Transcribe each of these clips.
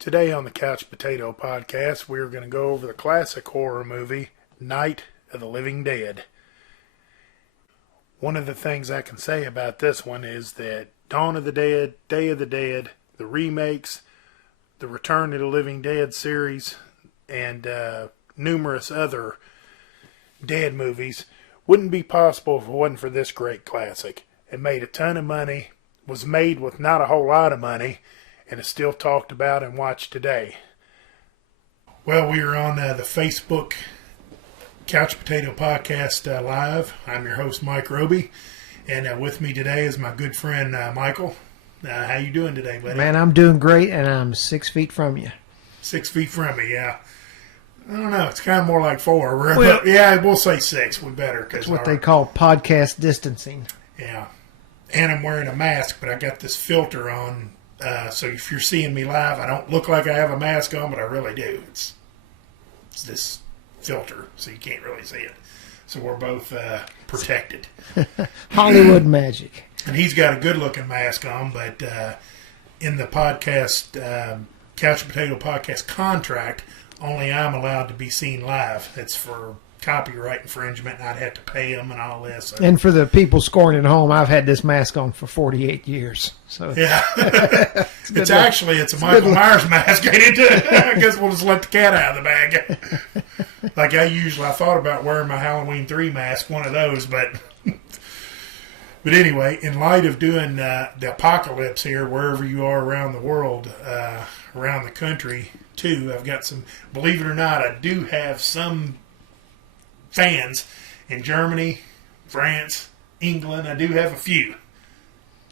Today on the Couch Potato Podcast, we are going to go over the classic horror movie, Night of the Living Dead. One of the things I can say about this one is that Dawn of the Dead, Day of the Dead, the remakes, the Return of the Living Dead series, and numerous other Dead movies wouldn't be possible if it wasn't for this great classic. It made a ton of money, was made with not a whole lot of money, and is still talked about and watched today. Well, we are on the Facebook Couch Potato Podcast live. I'm your host, Mike Roby, and with me today is my good friend, Michael. How you doing today, buddy? Man, I'm doing great, and I'm 6 feet from you. 6 feet from me, yeah. I don't know. It's kind of more like 4. Well, yeah, we'll say 6. We better. That's what they call podcast distancing. Yeah. And I'm wearing a mask, but I got this filter on. So if you're seeing me live, I don't look like I have a mask on, but I really do. It's this filter, so you can't really see it. So we're both protected. Hollywood magic. And he's got a good-looking mask on, but in the podcast, Couch Potato Podcast contract, only I'm allowed to be seen live. It's for copyright infringement, and I'd have to pay them and all this. So. And for the people scoring at home, I've had this mask on for 48 years. So yeah. it's a Michael Myers mask, ain't it? I guess we'll just let the cat out of the bag. Like I thought about wearing my Halloween 3 mask, one of those, but anyway, in light of doing the apocalypse here, wherever you are around the world, around the country, too, I've got some, believe it or not, I do have some fans in Germany, France, England. I do have a few.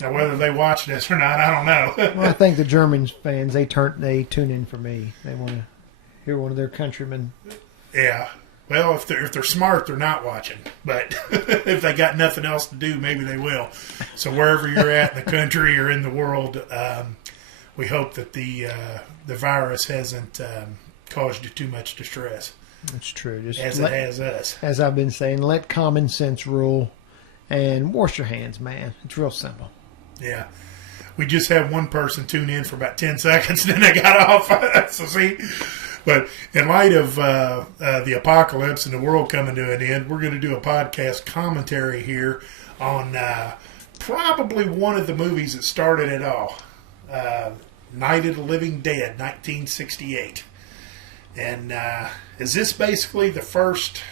Now, whether they watch this or not, I don't know. Well, I think the German fans, they tune in for me. They want to hear one of their countrymen. Yeah. Well, if they're smart, they're not watching. But if they got nothing else to do, maybe they will. So wherever you're at in the country or in the world, we hope that the virus hasn't caused you too much distress. That's true. Just it has us. As I've been saying, let common sense rule and wash your hands, man. It's real simple. Yeah. We just had one person tune in for about 10 seconds, and then they got off. So see, but in light of the apocalypse and the world coming to an end, we're going to do a podcast commentary here on probably one of the movies that started it all. Night of the Living Dead, 1968. And is this basically the first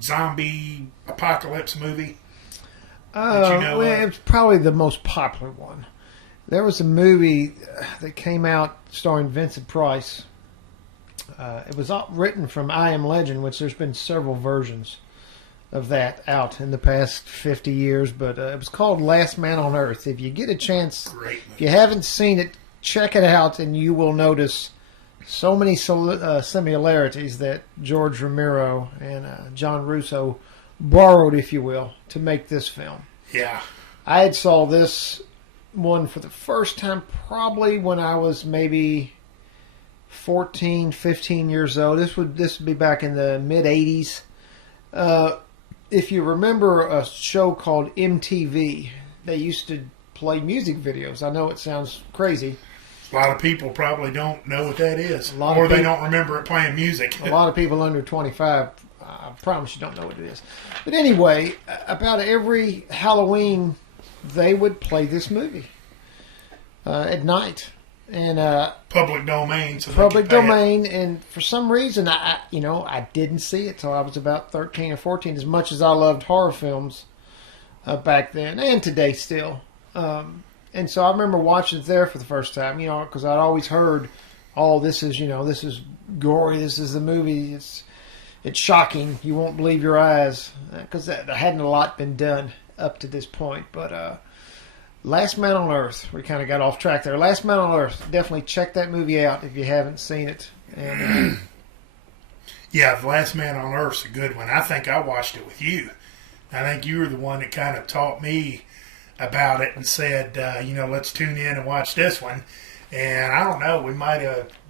zombie apocalypse movie that you know well, it's probably the most popular one. There was a movie that came out starring Vincent Price. It was written from I Am Legend, which there's been several versions of that out in the past 50 years. But it was called Last Man on Earth. If you get a chance, if you haven't seen it, check it out, and you will notice so many similarities that George Romero and John Russo borrowed, if you will, to make this film. Yeah. I had saw this one for the first time probably when I was maybe 14, 15 years old. This would be back in the mid-'80s. If you remember a show called MTV, they used to play music videos. I know it sounds crazy. A lot of people probably don't know what that is. Or they don't remember it playing music. A lot of people under 25, I promise you, don't know what it is. But anyway, about every Halloween, they would play this movie at night. And public domain. So public domain. And for some reason, I didn't see it till I was about 13 or 14, as much as I loved horror films back then and today still. And so I remember watching it there for the first time, because I'd always heard, this is gory, this is the movie, it's shocking, you won't believe your eyes, because there hadn't a lot been done up to this point. But Last Man on Earth, we kind of got off track there. Last Man on Earth, definitely check that movie out if you haven't seen it. And yeah, The Last Man on Earth's a good one. I think I watched it with you. I think you were the one that kind of taught me about it and said, let's tune in and watch this one. And I don't know,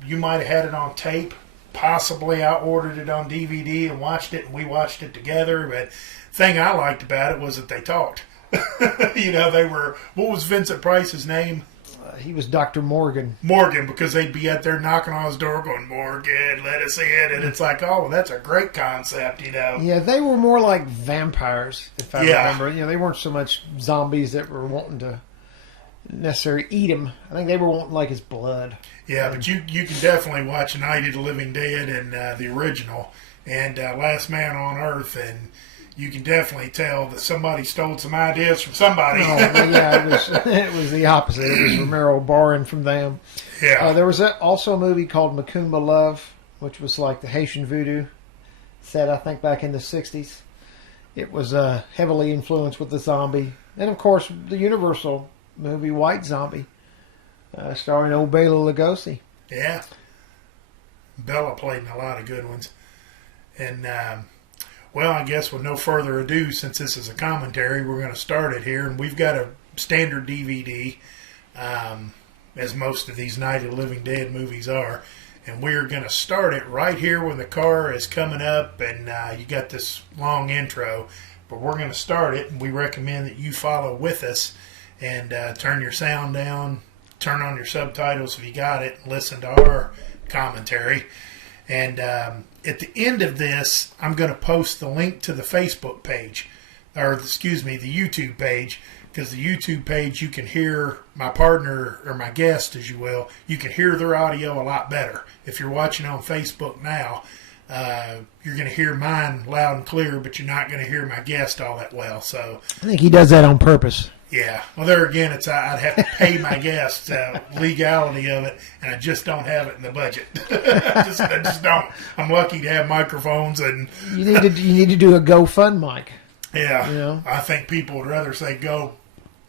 you might have had it on tape. Possibly I ordered it on DVD and watched it, and we watched it together. But the thing I liked about it was that they talked. They were, what was Vincent Price's name? he was Dr. Morgan. Morgan, because they'd be out there knocking on his door going, Morgan, let us in. And it's like, oh, well, that's a great concept, you know. Yeah, they were more like vampires, if I remember. You know, they weren't so much zombies that were wanting to necessarily eat him. I think they were wanting like his blood. Yeah, but you can definitely watch Night of the Living Dead and the original and Last Man on Earth, and you can definitely tell that somebody stole some ideas from somebody. No, well, yeah, it was the opposite. It was Romero borrowing from them. Yeah. There was also a movie called Macumba Love, which was like the Haitian voodoo, set I think back in the 60s. It was heavily influenced with the zombie. And of course, the Universal movie White Zombie, starring old Bela Lugosi. Yeah. Bella played in a lot of good ones. And, well, I guess with no further ado, since this is a commentary, we're going to start it here. And we've got a standard DVD, as most of these Night of the Living Dead movies are. And we're going to start it right here when the car is coming up and you got this long intro. But we're going to start it, and we recommend that you follow with us and turn your sound down, turn on your subtitles if you got it, and listen to our commentary. And at the end of this, I'm going to post the link to the Facebook page, or excuse me, the YouTube page, because the YouTube page, you can hear my partner, or my guest, as you will, you can hear their audio a lot better. If you're watching on Facebook now, you're going to hear mine loud and clear, but you're not going to hear my guest all that well. So I think he does that on purpose. yeah. Well, there again, I'd have to pay my guests legality of it, and I just don't have it in the budget. I just don't. I'm lucky to have microphones, and You need to do a GoFundMe. yeah, You know? I think people would rather say go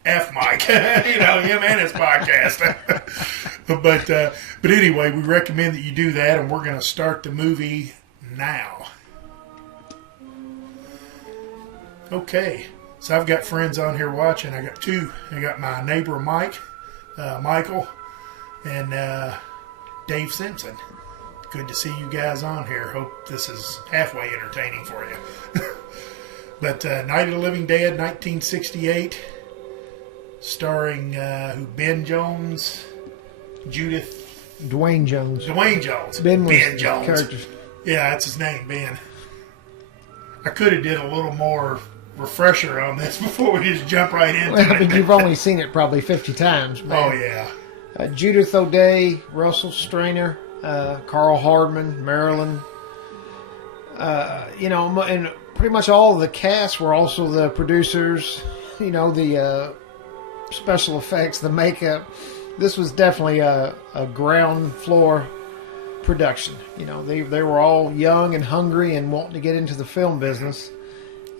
F Mike, you know, him and his podcast. but anyway, we recommend that you do that, and we're going to start the movie now. Okay. So I've got friends on here watching. I got two. I got my neighbor Mike, Michael, and Dave Simpson. Good to see you guys on here. Hope this is halfway entertaining for you. But Night of the Living Dead, 1968, starring Ben Jones, Dwayne Jones. Dwayne Jones, Ben Jones. Character. Yeah, that's his name, Ben. I could have did a little more refresher on this before we just jump right into Well, it. but you've only seen it probably 50 times. Man. Oh, yeah. Judith O'Dea, Russell Strainer, Carl Hardman, Marilyn. You know, and pretty much all of the cast were also the producers. You know, the special effects, the makeup. This was definitely a ground floor production. You know, they were all young and hungry and wanting to get into the film business.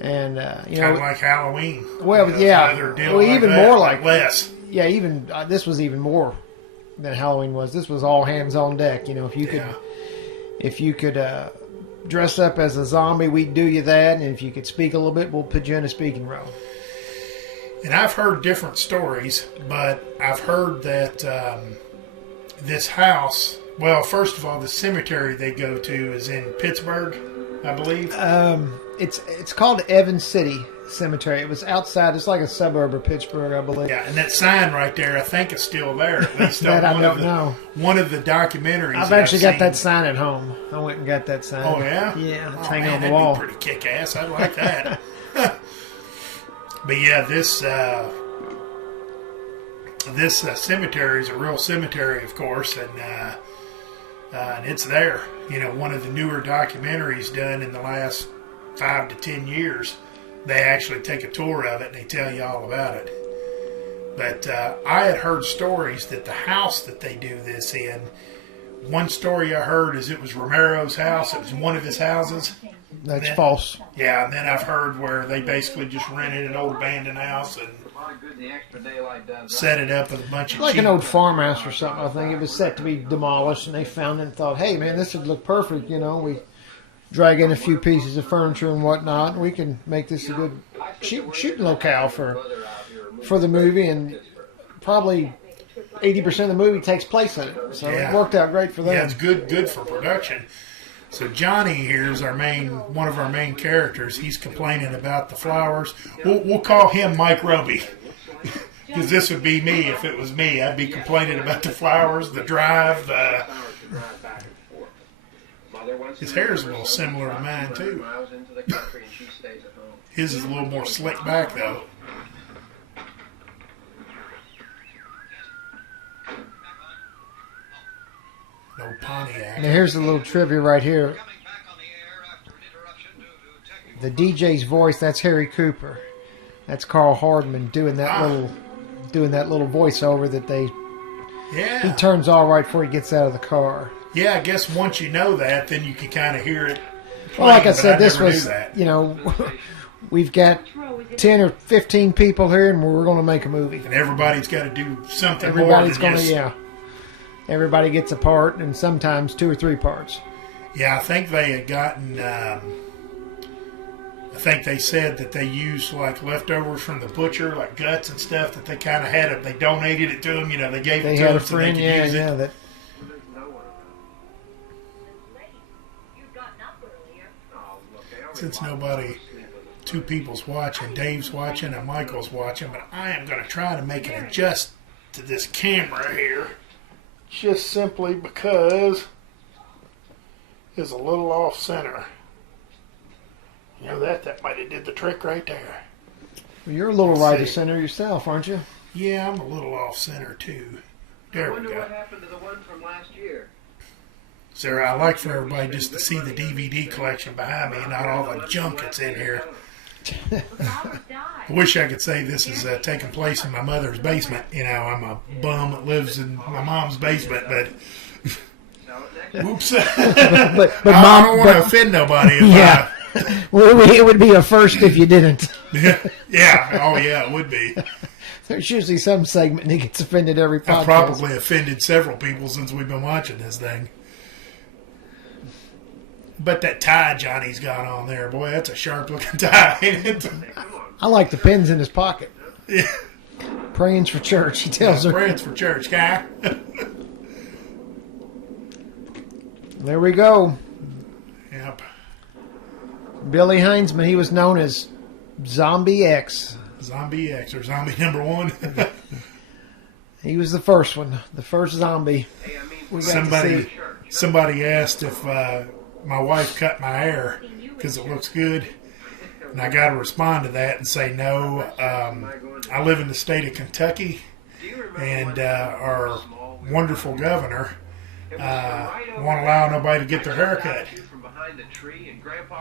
And, you know, Kind of like Halloween. well, You know, yeah, another deal well, like even that, more like less. Yeah, even this was even more than Halloween was. This was all hands on deck. You know, if you could dress up as a zombie, we'd do you that, and if you could speak a little bit, we'll put you in a speaking role. And I've heard different stories, but I've heard that this house, well, first of all, the cemetery they go to is in Pittsburgh, I believe. It's called Evans City Cemetery. It was outside. It's like a suburb of Pittsburgh, I believe. Yeah, and that sign right there, I think is still there. At least That I on don't know. one of the documentaries. I've that actually got seen. that sign at home. I went and got that sign. Oh yeah, Yeah, it's oh, hanging man, on the that'd wall. Be pretty kick ass. I like that. But yeah, this cemetery is a real cemetery, of course, and it's there. You know, one of the newer documentaries done in the last 5 to 10 years. They actually take a tour of it and they tell you all about it. But I had heard stories that the house that they do this in, one story I heard is it was Romero's house. It was one of his houses. That's false. Yeah, and then I've heard where they basically just rented an old abandoned house and set it up with a bunch of Like cheap, an old farmhouse or something, I think. It was set to be demolished, and they found it and thought, hey, man, this would look perfect. You know, we drag in a few pieces of furniture and whatnot, and we can make this a good shooting locale for the movie, and probably 80% of the movie takes place in it. So Yeah. it worked out great for them. Yeah, it's good for production. So Johnny here is one of our main characters. He's complaining about the flowers. We'll call him Mike Roby. Because this would be me if it was me. I'd be complaining about the flowers, the drive. His hair is a little similar to mine, too. His is a little more slick back, though. No Pontiac. Now here's a little trivia right here. The DJ's voice, that's Harry Cooper. That's Carl Hardman doing that little voiceover that he turns all right before he gets out of the car. Yeah, I guess once you know that, then you can kind of hear it playing, well, like I said, this was, that. We've got 10 or 15 people here, and we're going to make a movie. And everybody's got to do something Everybody's more than going to, Everybody gets a part, and sometimes 2 or 3 parts. Yeah, I think they had gotten... I think they said that they used like leftovers from the butcher, like guts and stuff that they kind of had it. They donated it to them. They gave it to them so they could use it. That. Since 2 people's watching, Dave's watching and Michael's watching, but I am going to try to make an adjust to this camera here, just simply because it's a little off center. That might have did the trick right there. Well, you're a little right of center yourself, aren't you? Yeah, I'm a little off center too. There we go. What happened to the one from last year? Sarah, I like for everybody just to see the DVD collection behind me and not all the junk that's in here. I wish I could say this is taking place in my mother's basement. I'm a bum that lives in my mom's basement, but whoops. but I don't want to offend nobody. Well, it would be a first if you didn't. Yeah. Oh, yeah, it would be. There's usually some segment that gets offended every podcast. I've probably offended several people since we've been watching this thing. But that tie Johnny's got on there, boy, that's a sharp-looking tie, ain't it? I like the pins in his pocket. Yeah. Praying for church, he tells her. Praying for church, guy. There we go. Yep. Billy Heinzman, he was known as Zombie X. Zombie X, or Zombie number 1. He was the first one, the first zombie. Somebody asked if my wife cut my hair because it looks good, and I got to respond to that and say no. I live in the state of Kentucky, and our wonderful governor won't allow nobody to get their hair cut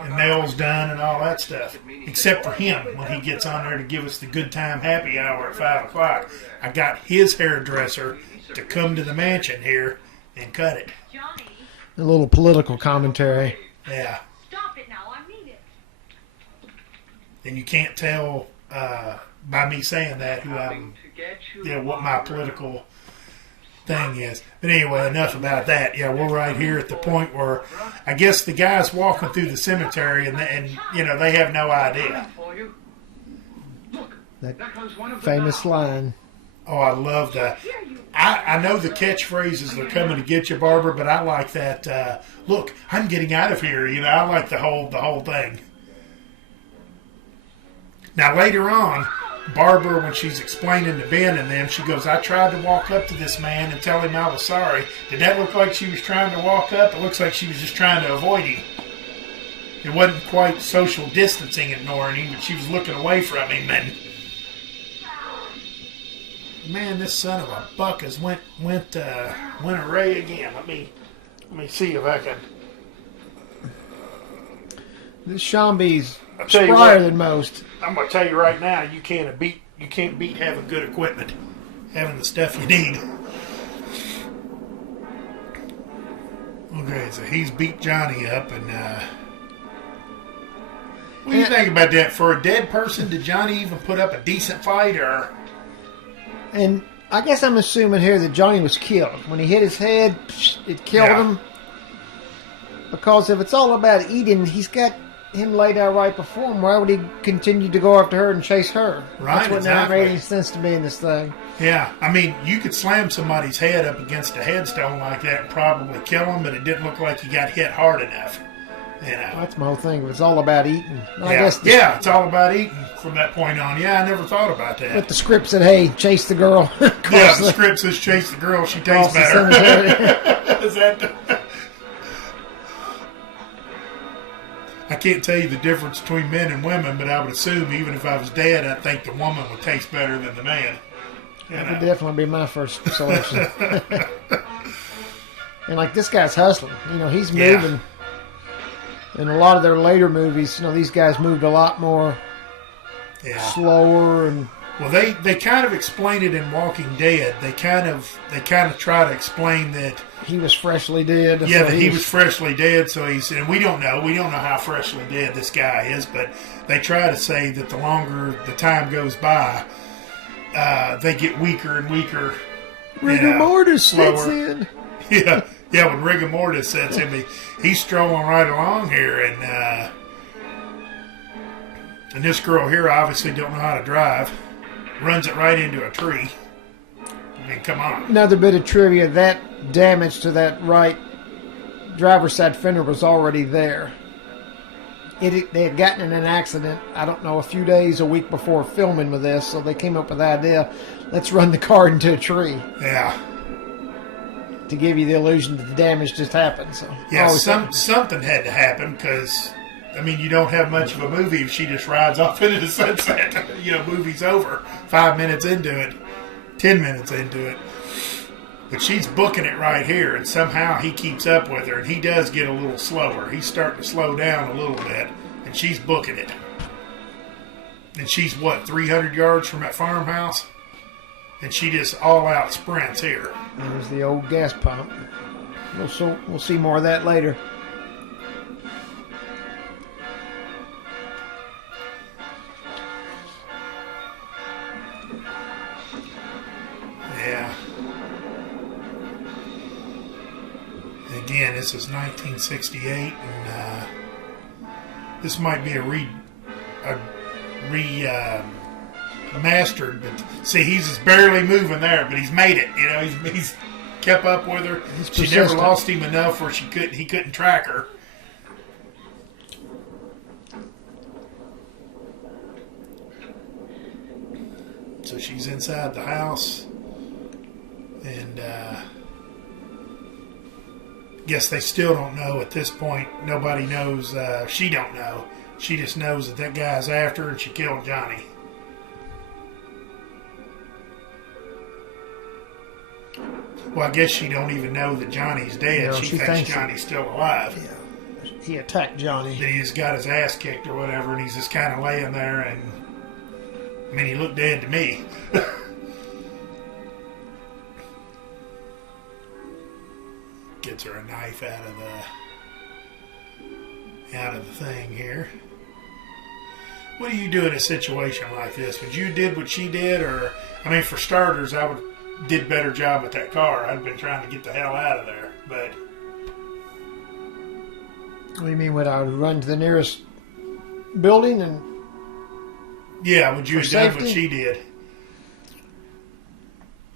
and nails done and all that stuff, except for him when he gets on there to give us the good time happy hour at 5 o'clock. I got his hairdresser to come to the mansion here and cut it. A little political commentary. Yeah. Stop it now, I mean it. And you can't tell by me saying that who I'm, what my political thing is. But anyway, enough about that. Yeah, we're right here at the point where I guess the guy's walking through the cemetery and they have no idea. That famous line. Oh, I love that. I know the catchphrases are coming to get you, Barbara, but I like that. Look, I'm getting out of here. I like the whole thing. Now later on, Barbara, when she's explaining to Ben and them, she goes, "I tried to walk up to this man and tell him I was sorry." Did that look like she was trying to walk up? It looks like she was just trying to avoid him. It wasn't quite social distancing, ignoring him, but she was looking away from him. And man, this son of a buck has went array again. Let me see if I can. This Shambi's sprier than most. I'm gonna tell you right now, you can't beat having good equipment, having the stuff you need. Okay, so he's beat Johnny up, and what do you think about that? For a dead person, did Johnny even put up a decent fight, or? And I guess I'm assuming here that Johnny was killed. When he hit his head, it killed him. Because if it's all about eating, he's got him laid out right before him. Why would he continue to go after her and chase her? Right, That's what exactly. never made any sense to me in this thing. Yeah, I mean, you could slam somebody's head up against a headstone like that and probably kill him, but it didn't look like he got hit hard enough. You know. That's my whole thing. It's all about eating. I Yeah, guess yeah, it's all about eating from that point on. Yeah, I never thought about that. But the script said, "Hey, chase the girl." Yeah, Across the script says chase the girl, she tastes across the better. cemetery. Is that I can't tell you the difference between men and women, but I would assume even if I was dead, I think the woman would taste better than the man. That would definitely be my first selection. And like this guy's hustling. You know, he's Yeah. moving. In a lot of their later movies, you know, these guys moved a lot more Yeah. slower and Well, they kind of explain it in Walking Dead. They kind of try to explain that. he was freshly dead. Yeah, so that he was freshly dead. So and we don't know how freshly dead this guy is, but they try to say that the longer the time goes by, they get weaker and weaker. rigor mortis sets slower. in. Yeah, yeah. When rigor mortis sets in, he's strolling right along here, and this girl here obviously don't know how to drive. Runs it right into a tree. I mean, come on. Another bit of trivia: that damage to that right driver's side fender was already there. They had gotten in an accident, I don't know, a few days, a week before filming with this, so they came up with the idea, let's run the car into a tree Yeah, to give you the illusion that the damage just happened. So yeah. always Something had to happen because, I mean, you don't have much of a movie if she just rides off into the sunset. You know, movie's over. 5 minutes into it, 10 minutes into it. But she's booking it right here, and somehow he keeps up with her, and he does get a little slower. He's starting to slow down a little bit, and she's booking it. And she's, 300 yards from that farmhouse? And she just all-out sprints here. There's the old gas pump. We'll see more of that later. Yeah. Again, this is 1968, and this might be a remastered. But see, he's just barely moving there, but he's made it. You know, he's kept up with her. He's She never persistent. lost him enough where he couldn't track her. So she's inside the house, and guess they still don't know at this point. Nobody knows. She don't know. She just knows that guy's after her, and she killed Johnny. Well, I guess she don't even know that Johnny's dead. No, she she thinks thinks Johnny's still alive. Yeah. He attacked Johnny. That he's got his ass kicked or whatever, and he's just kind of laying there, and I mean, he looked dead to me. Gets her a knife out of the thing here. What do you do in a situation like this? Would you did what she did, or I mean, for starters, I would did a better job with that car. I'd been trying to get the hell out of there, but What do you mean? Would I run to the nearest building and? yeah, would you For have done what safety? she did?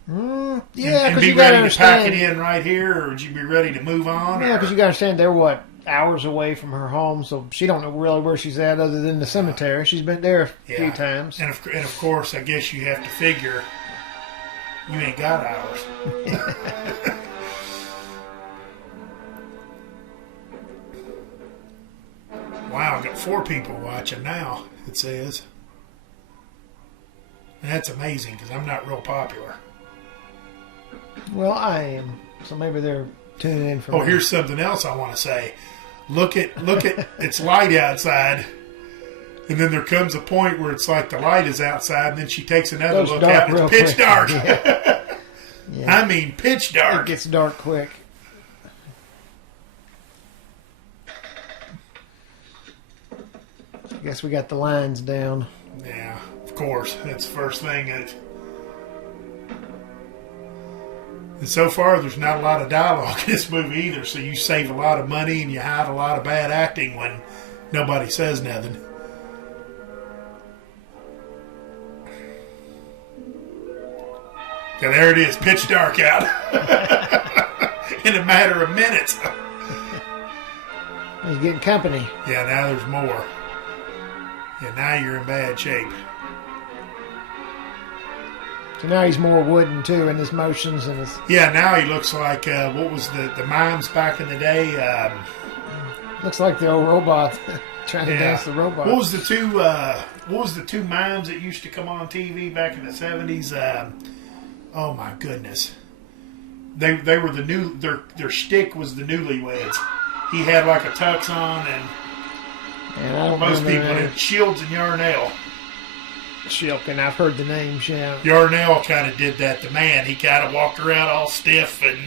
Yeah, and because be you got to ready to pack understand. it in right here, or would you be ready to move on? Yeah, or- because you got to understand they're hours away from her home, so she don't know really where she's at other than the cemetery. She's been there a few times. And of course, I guess you have to figure you ain't got hours. Wow, I've got 4 people watching now, it says. And that's amazing because I'm not real popular. Well, I am, so maybe they're tuning in for. Oh, me. here's something else I want to say. Look at it's light outside, and then there comes a point where it's like the light is outside, and then she takes another Goes look dark out, and real it's pitch quick. dark. Yeah. I mean, pitch It dark. gets dark quick. I guess we got the lines down. Yeah, of course. That's the first thing. And so far, there's not a lot of dialogue in this movie either, so you save a lot of money and you hide a lot of bad acting when nobody says nothing. Yeah, there it is, pitch dark out. In a matter of minutes. He's getting company. Yeah, now there's more. Yeah, now you're in bad shape. So now he's more wooden too in his motions and his. Yeah, now he looks like what was the mimes back in the day? Looks like the old robot trying to dance the robot. What was the two mimes that used to come on TV back in the 70s? Oh my goodness. They were the new their shtick was the newlyweds. He had like a tux on and I don't most remember people did. Shields and Yarnell. Shilkin, I've heard the names, yeah. Yarnell kind of did that. The man, he kind of walked around all stiff, and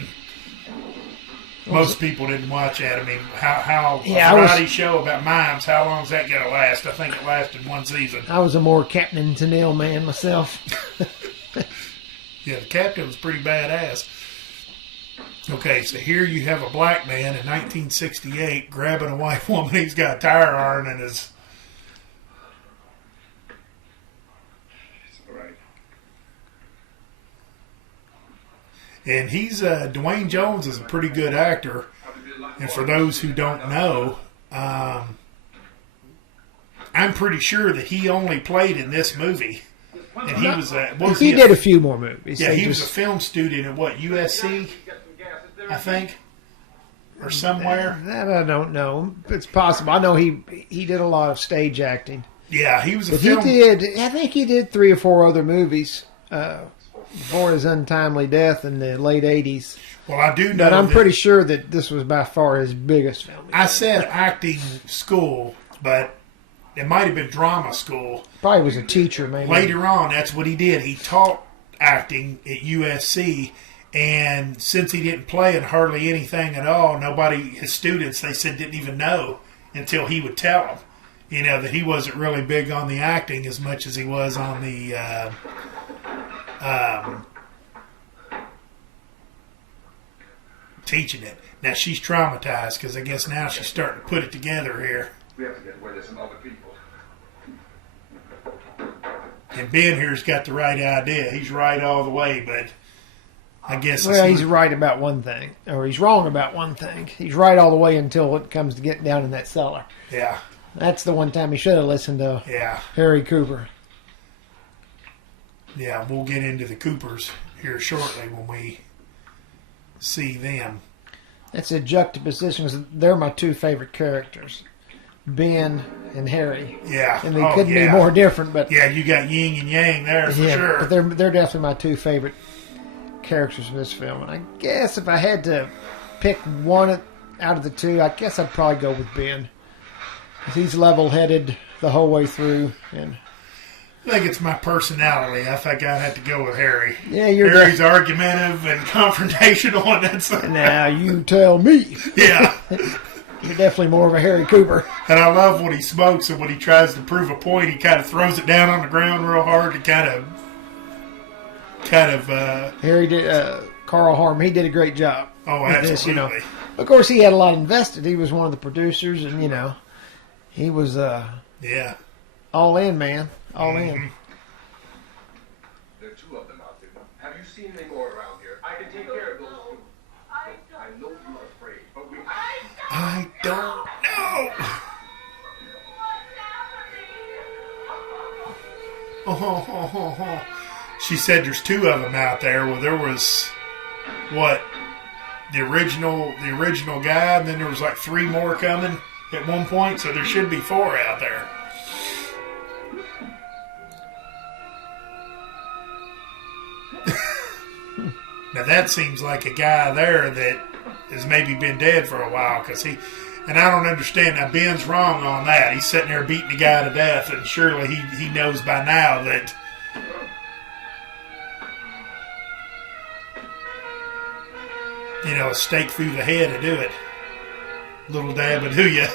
most people didn't watch that. I mean, how a variety show about mimes? How long's that gonna last? I think it lasted one season. I was a more Captain and Tennille man myself. Yeah, the captain was pretty badass. Okay, so here you have a black man in 1968 grabbing a white woman. He's got a tire iron in his. And he's Dwayne Jones is a pretty good actor. And for those who don't know, I'm pretty sure that he only played in this movie. And he was he did a few more movies. Yeah, he was a film student at what, USC, I think, or somewhere. That I don't know. It's possible. I know he did a lot of stage acting. Yeah, he was a But film. I think he did 3 or 4 other movies before his untimely death in the late 80s. Well, I do know. But I'm pretty sure that this was by far his biggest film. I said acting school, but it might have been drama school. Probably was a teacher, maybe. Later on, that's what he did. He taught acting at USC, and since he didn't play in hardly anything at all, his students, they said, didn't even know until he would tell them, that he wasn't really big on the acting as much as he was on the teaching it. Now she's traumatized because I guess now she's starting to put it together here. We have to get away with some other people. And Ben here's got the right idea. He's right all the way, but I guess he's right about one thing, or he's wrong about one thing. He's right all the way until it comes to getting down in that cellar. Yeah. That's the one time he should have listened to Harry Cooper. Yeah, we'll get into the Coopers here shortly when we see them. That's a juxtaposition because they're my 2 favorite characters, Ben and Harry. Yeah, and they couldn't be more different. But yeah, you got yin and yang there for sure. But they're definitely my 2 favorite characters in this film. And I guess if I had to pick one out of the 2, I guess I'd probably go with Ben. He's level-headed the whole way through, and I think it's my personality. I think I'd have to go with Harry. Yeah, Harry's argumentative and confrontational, and that's. Now you tell me. Yeah, you're definitely more of a Harry Cooper. And I love when he smokes and when he tries to prove a point, he kind of throws it down on the ground real hard to kind of. Harry did. Carl Harmon, he did a great job. Oh, absolutely. This, Of course, he had a lot invested. He was one of the producers, and he was all in, man. All in. There are 2 of them out there. Have you seen any more around here? I can take care of those 2. I know you're afraid, but I don't know. Oh. She said there's 2 of them out there. Well, there was the original guy, and then there was like 3 more coming at one point, so there should be 4 out there. Now that seems like a guy there that has maybe been dead for a while, and I don't understand. Now Ben's wrong on that. He's sitting there beating the guy to death, and surely he knows by now that a stake through the head to do it. Little dab would do you.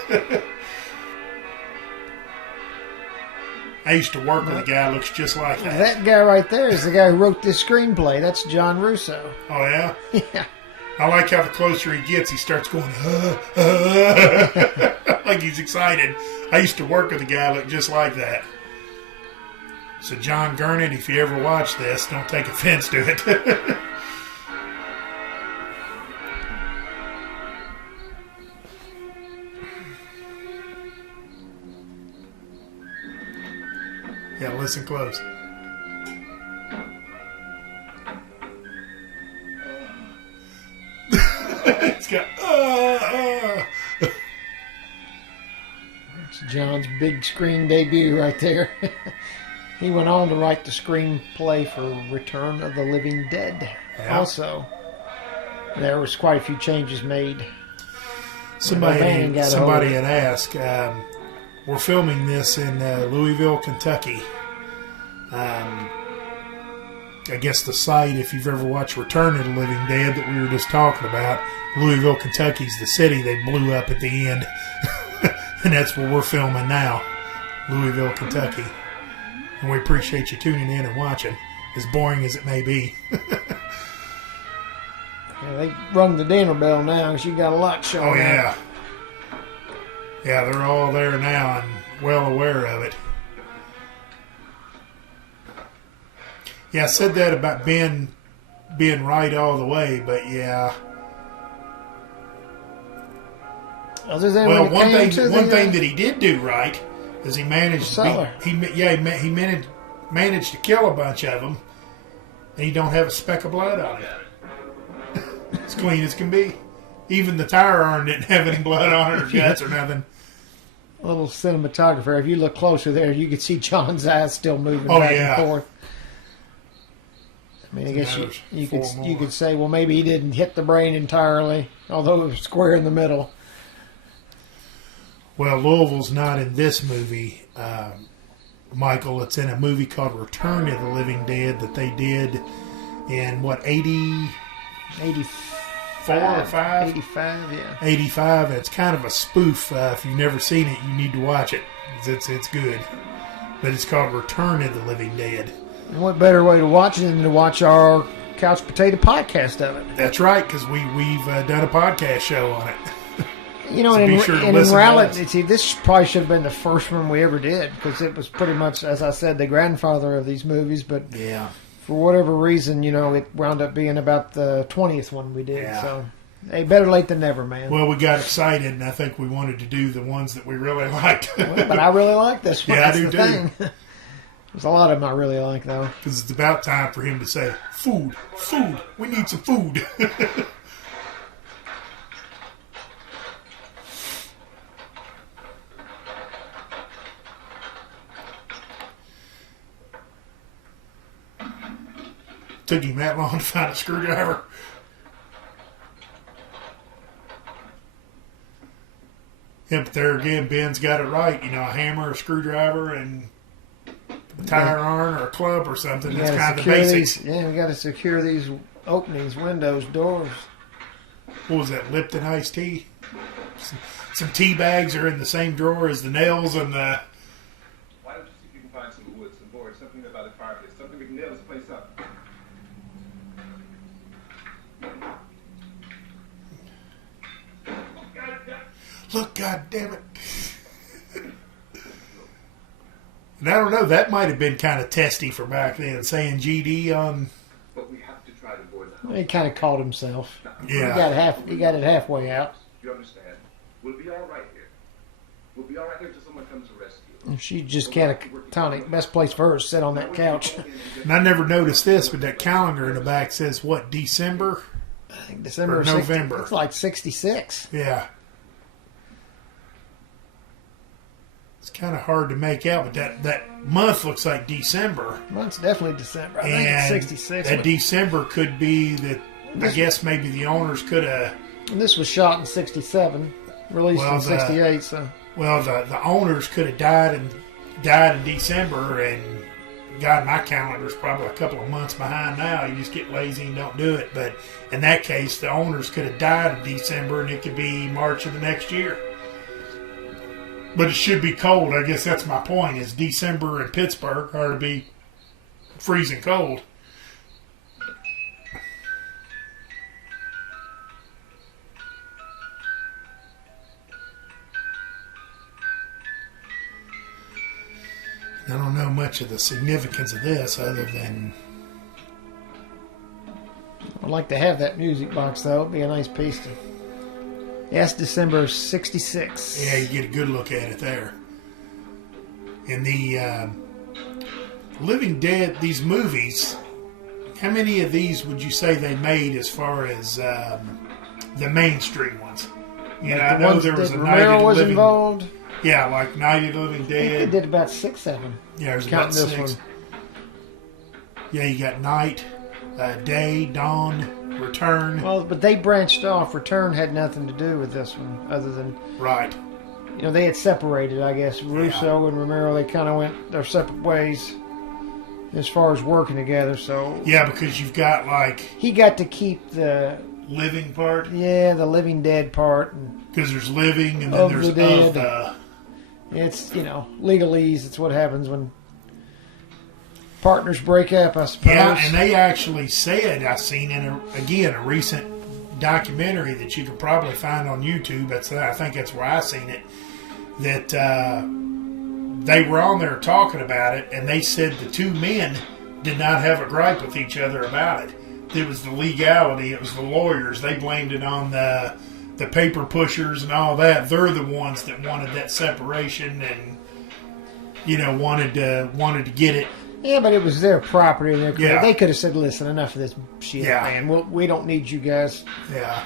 I used to work with a guy who looks just like that. That guy right there is the guy who wrote this screenplay. That's John Russo. Oh, yeah? Yeah. I like how the closer he gets, he starts going, like he's excited. I used to work with a guy who looked just like that. So, John Gurnett, if you ever watch this, don't take offense to it. Yeah, listen close. It's got. It's John's big screen debut right there. He went on to write the screenplay for Return of the Living Dead. Yeah. Also, there was quite a few changes made. Somebody got a hold of it. had asked. We're filming this in Louisville, Kentucky. I guess the site, if you've ever watched Return of the Living Dead that we were just talking about, Louisville, Kentucky's the city they blew up at the end. And that's where we're filming now, Louisville, Kentucky. And we appreciate you tuning in and watching, as boring as it may be. Yeah, they rung the dinner bell now because you got a lot showing Oh, up. yeah. Yeah, they're all there now and well aware of it. Yeah, I said that about Ben being right all the way, but yeah. Other than Well, when it one came thing to one the, thing that he did do right is he managed Seller. he managed to kill a bunch of them, and he don't have a speck of blood on it. It's clean as can be. Even the tire iron didn't have any blood on it or guts or nothing. little cinematographer, if you look closer there, you can see John's eyes still moving Oh, back yeah. and forth. I mean, I guess There's you four could more. you could say, well, maybe he didn't hit the brain entirely, although it was square in the middle. Well, Louisville's not in this movie, Michael. It's in a movie called Return of the Living Dead that they did in, 84 or 5? 85, yeah. 85. It's kind of a spoof. If you've never seen it, you need to watch it. It's good. But it's called Return of the Living Dead. And what better way to watch it than to watch our Couch Potato podcast of it? That's right, because we've done a podcast show on it. You know, So and be in, sure to and in listen to reality, us. see, this probably should have been the first one we ever did because it was pretty much, as I said, the grandfather of these movies. But Yeah. for whatever reason, you know, it wound up being about the 20th one we did. Yeah. So, hey, better late than never, man. Well, we got excited, and I think we wanted to do the ones that we really liked. But I really like this one. Yeah, I That's do the too. thing. There's a lot of them I really like, though. Because it's about time for him to say, food, we need some food. Took him that long to find a screwdriver. Yeah, but there again, Ben's got it right. You know, a hammer, a screwdriver, and a tire iron or a club or something. You That's gotta kind of the secure basics. these. Yeah, we got to secure these openings, windows, doors. What was that, Lipton iced tea? Some tea bags are in the same drawer as the nails and the... Why don't you see if you can find some wood, some board, something about the fireplace, something we can nail this place up. Look, God damn it. And I don't know, that might have been kind of testy for back then, saying GD on... But we have to try to board the house. He kind of caught himself. Yeah. He got it halfway out. You understand? We'll be all right here. We'll be all right here until someone comes to rescue. She just can't. Tonic, best place for her is sit on that couch. And I never noticed this, but that calendar in the back says, what, December? I think December Or 60 November. It's like 66. Yeah. It's kind of hard to make out, but that month looks like December. Well, it's definitely December. I think it's And 66. that December could be that, I guess maybe the owners could have... And this was shot in 67, released Well, in 68. So Well, the owners could have died in December, and God, my calendar's probably a couple of months behind now. You just get lazy and don't do it. But in that case, the owners could have died in December, and it could be March of the next year. But it should be cold. I guess that's my point. Is December in Pittsburgh are to be freezing cold. I don't know much of the significance of this other than... I'd like to have that music box, though. It'd be a nice piece to. Yes, December 66. Yeah, you get a good look at it there. And the Living Dead, these movies, how many of these would you say they made as far as the mainstream ones? You know, I The know ones there was that a Night of Romero the was Living... involved. Yeah, like Night of the Living I think they Dead. did about 6 of them. Yeah, there's about Counting this 6. one. Yeah, you got Night, Day, Dawn, Return. Well, but they branched off. Return had nothing to do with this one, other than Right. they had separated. I guess Russo and Romero, they kind of went their separate ways as far as working together. So Yeah, because you've got like he got to keep the living part, the Living Dead part, and because there's living and then Of there's the Dead. of the... it's legalese. It's what happens when partners break up, I suppose. Yeah, and they actually said, I seen in a recent documentary that you could probably find on YouTube. I think that's where I seen it. That they were on there talking about it, and they said the two men did not have a gripe with each other about it. It was the legality. It was the lawyers. They blamed it on the paper pushers and all that. They're the ones that wanted that separation and wanted to get it. Yeah, but it was their property. And Yeah. they could have said, "Listen, enough of this shit, Yeah. man. We don't need you guys, Yeah.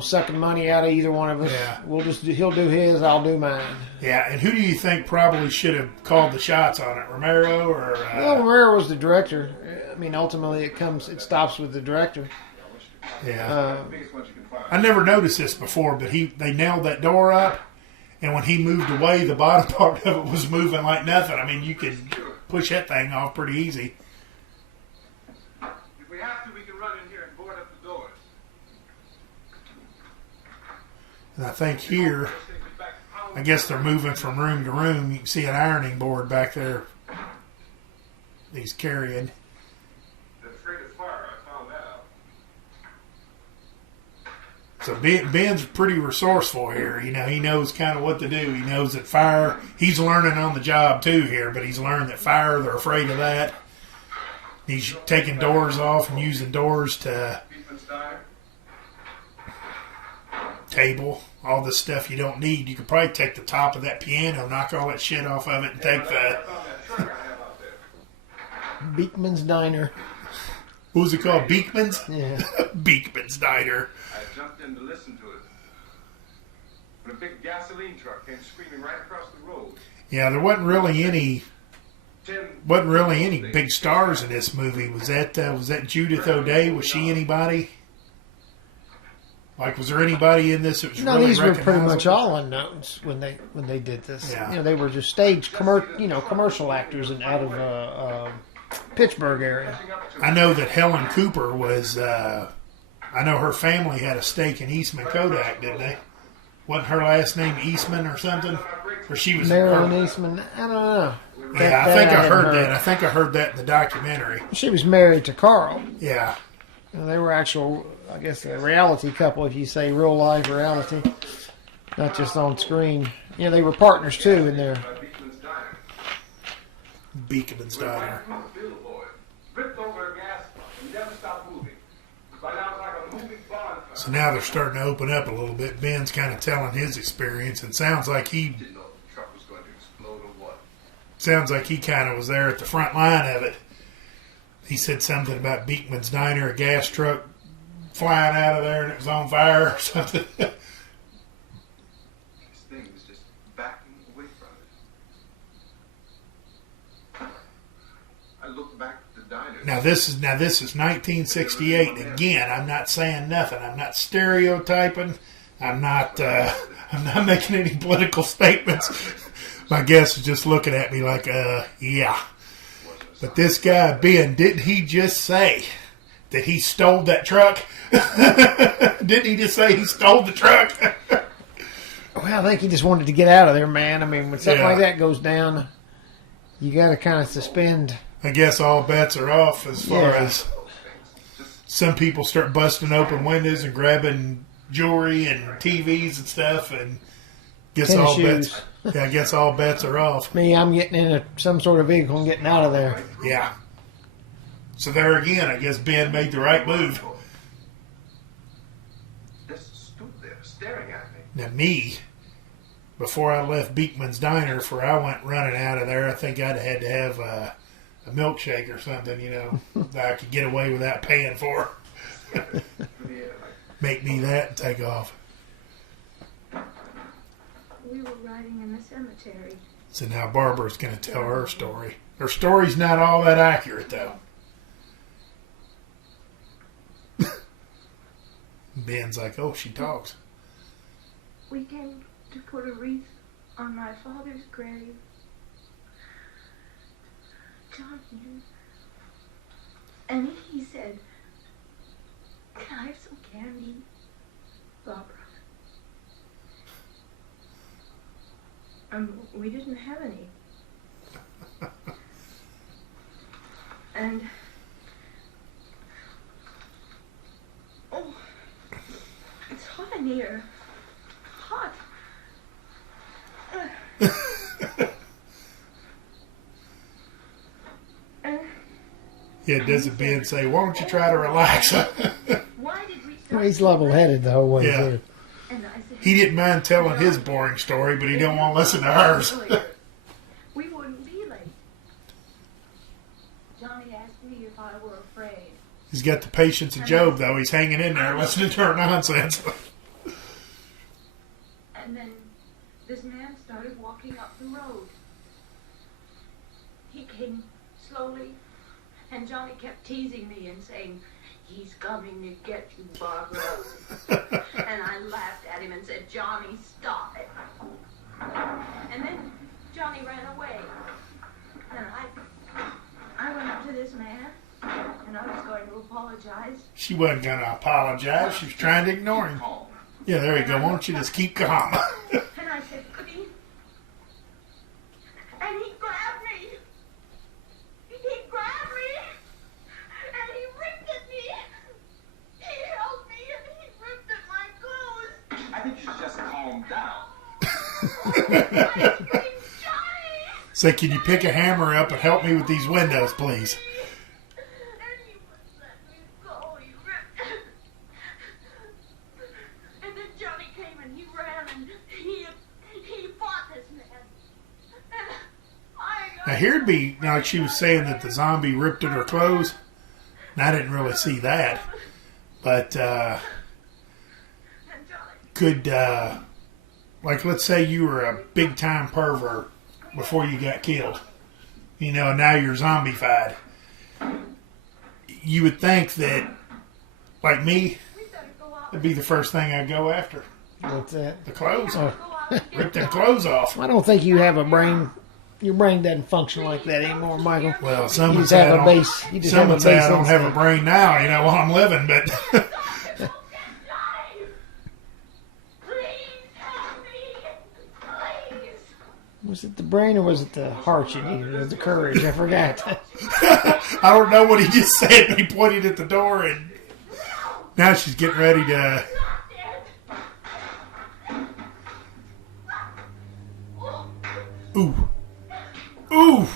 sucking money out of either one of us. Yeah. He'll do his, I'll do mine." Yeah, and who do you think probably should have called the shots on it? Romero or... Well, Romero was the director. I mean, ultimately, it stops with the director. yeah. Biggest ones you can find. I never noticed this before, but they nailed that door up, and when he moved away, the bottom part of it was moving like nothing. I mean, you could push that thing off pretty easy. If we have to, we can run in here and board up the doors. And I think here, I guess they're moving from room to room. You can see an ironing board back there he's carrying. They're afraid of fire. I found that out. So Ben's pretty resourceful here. He knows kind of what to do. He knows that fire, he's learning on the job too here, but he's learned that fire, they're afraid of that. He's taking doors off and using doors to Beekman's Diner. table, all this stuff you don't need. You could probably take the top of that piano, knock all that shit off of it, and take I the, found that truck I have out there. Beekman's Diner. what was it called, Beekman's? Yeah. Beekman's Diner. I jumped in to listen to it. But a big gasoline truck came screaming right across the road. Yeah, there wasn't really any 10 big stars in this movie. Was that Judith O'Day? Was she anybody? Like, was there anybody in this that was No, really these were pretty recognizable? much all unknowns when they did this. Yeah. They were just stage commercial actors out of Pittsburgh area. I know that Helen Cooper was. I know her family had a stake in Eastman Kodak, didn't they? Wasn't her last name Eastman or something? Or she was Marilyn her- Eastman. I don't know. Yeah, I think I hadn't heard that. I think I heard that in the documentary. She was married to Carl. Yeah. They were actual, I guess, a reality couple, if you say real life reality, not just on screen. They were partners too in there. Beekman's Diner. Beekman's Diner. Billboard. Ripped over a gas pump and never stopped moving. By now it's like a moving bonfire. So now they're starting to open up a little bit. Ben's kind of telling his experience, and sounds like he Didn't know if the truck was going to explode or what. kind of was there at the front line of it. He said something about Beekman's Diner, a gas truck flying out of there and it was on fire or something. This thing was just backing away from it. I looked back at the diner. Now this is 1968. Again, I'm not saying nothing. I'm not stereotyping. I'm not making any political statements. My guest is just looking at me like, yeah. But this guy, Ben, didn't he just say that he stole that truck? Didn't he just say he stole the truck? Well, I think he just wanted to get out of there, man. I mean, when something Yeah. like that goes down, you got to kind of suspend. I guess all bets are off as far Yeah. as some people start busting open windows and grabbing jewelry and TVs and stuff, and guess Tennis all shoes. bets. Yeah, I guess all bets are off. Me, I'm getting in some sort of vehicle and getting out of there. Yeah. So there again, I guess Ben made the right move. Just stood there staring at me. Now me, before I left Beekman's Diner, before I went running out of there, I think I'd had to have a milkshake or something, that I could get away without paying for. Make me that and take off. We were riding in the cemetery. So now Barbara's going to tell her story. Her story's not all that accurate, though. Ben's like, oh, she talks. We came to put a wreath on my father's grave. John knew. And he said, "Can I have some candy, Barbara?" We didn't have any. And oh, it's hot in here. Hot. Yeah, doesn't Ben say, why don't you try to relax? Why did we start? Well, he's level-headed the whole way Yeah. through. And I said, He didn't mind telling his boring story, but he didn't want to listen to hers. we wouldn't be late. Johnny asked me if I were afraid. He's got the patience of Job, though. He's hanging in there listening to her nonsense. And then this man started walking up the road. He came slowly, and Johnny kept teasing me and saying, "He's coming to get you, Barbara." And I laughed at him and said, "Johnny, stop it." And then Johnny ran away. And I went up to this man, and I was going to apologize. She wasn't going to apologize. She was trying to ignore him. Yeah, there you go. Why don't you just keep calm? And I said, "Please." And he grabbed me. He grabbed me. And he ripped at me. He held me and he ripped at my clothes. I think you should just calm down. I screamed, "Johnny!" Say, can you pick a hammer up and help me with these windows, please? And he wouldn't let me go. He ripped. And then Johnny came and he ran and he fought this man. And Now, here it'd be like she was saying that the zombie ripped at her clothes. And I didn't really see that. But could, like, let's say you were a big-time pervert before you got killed. Now you're zombified. You would think that, like me, it'd be the first thing I'd go after. What's that? The clothes. Oh. Rip them clothes off. I don't think you have a brain. Your brain doesn't function like that anymore, Michael. Well, some You would just say, have I a don't, base. You just some have a would say base I don't have a instinct. brain now, while I'm living, but Please help me. Please. Was it the brain or was it the heart you needed or the courage? I forgot. I don't know what he just said, but he pointed at the door, and now she's getting ready to... Ooh. Ooh.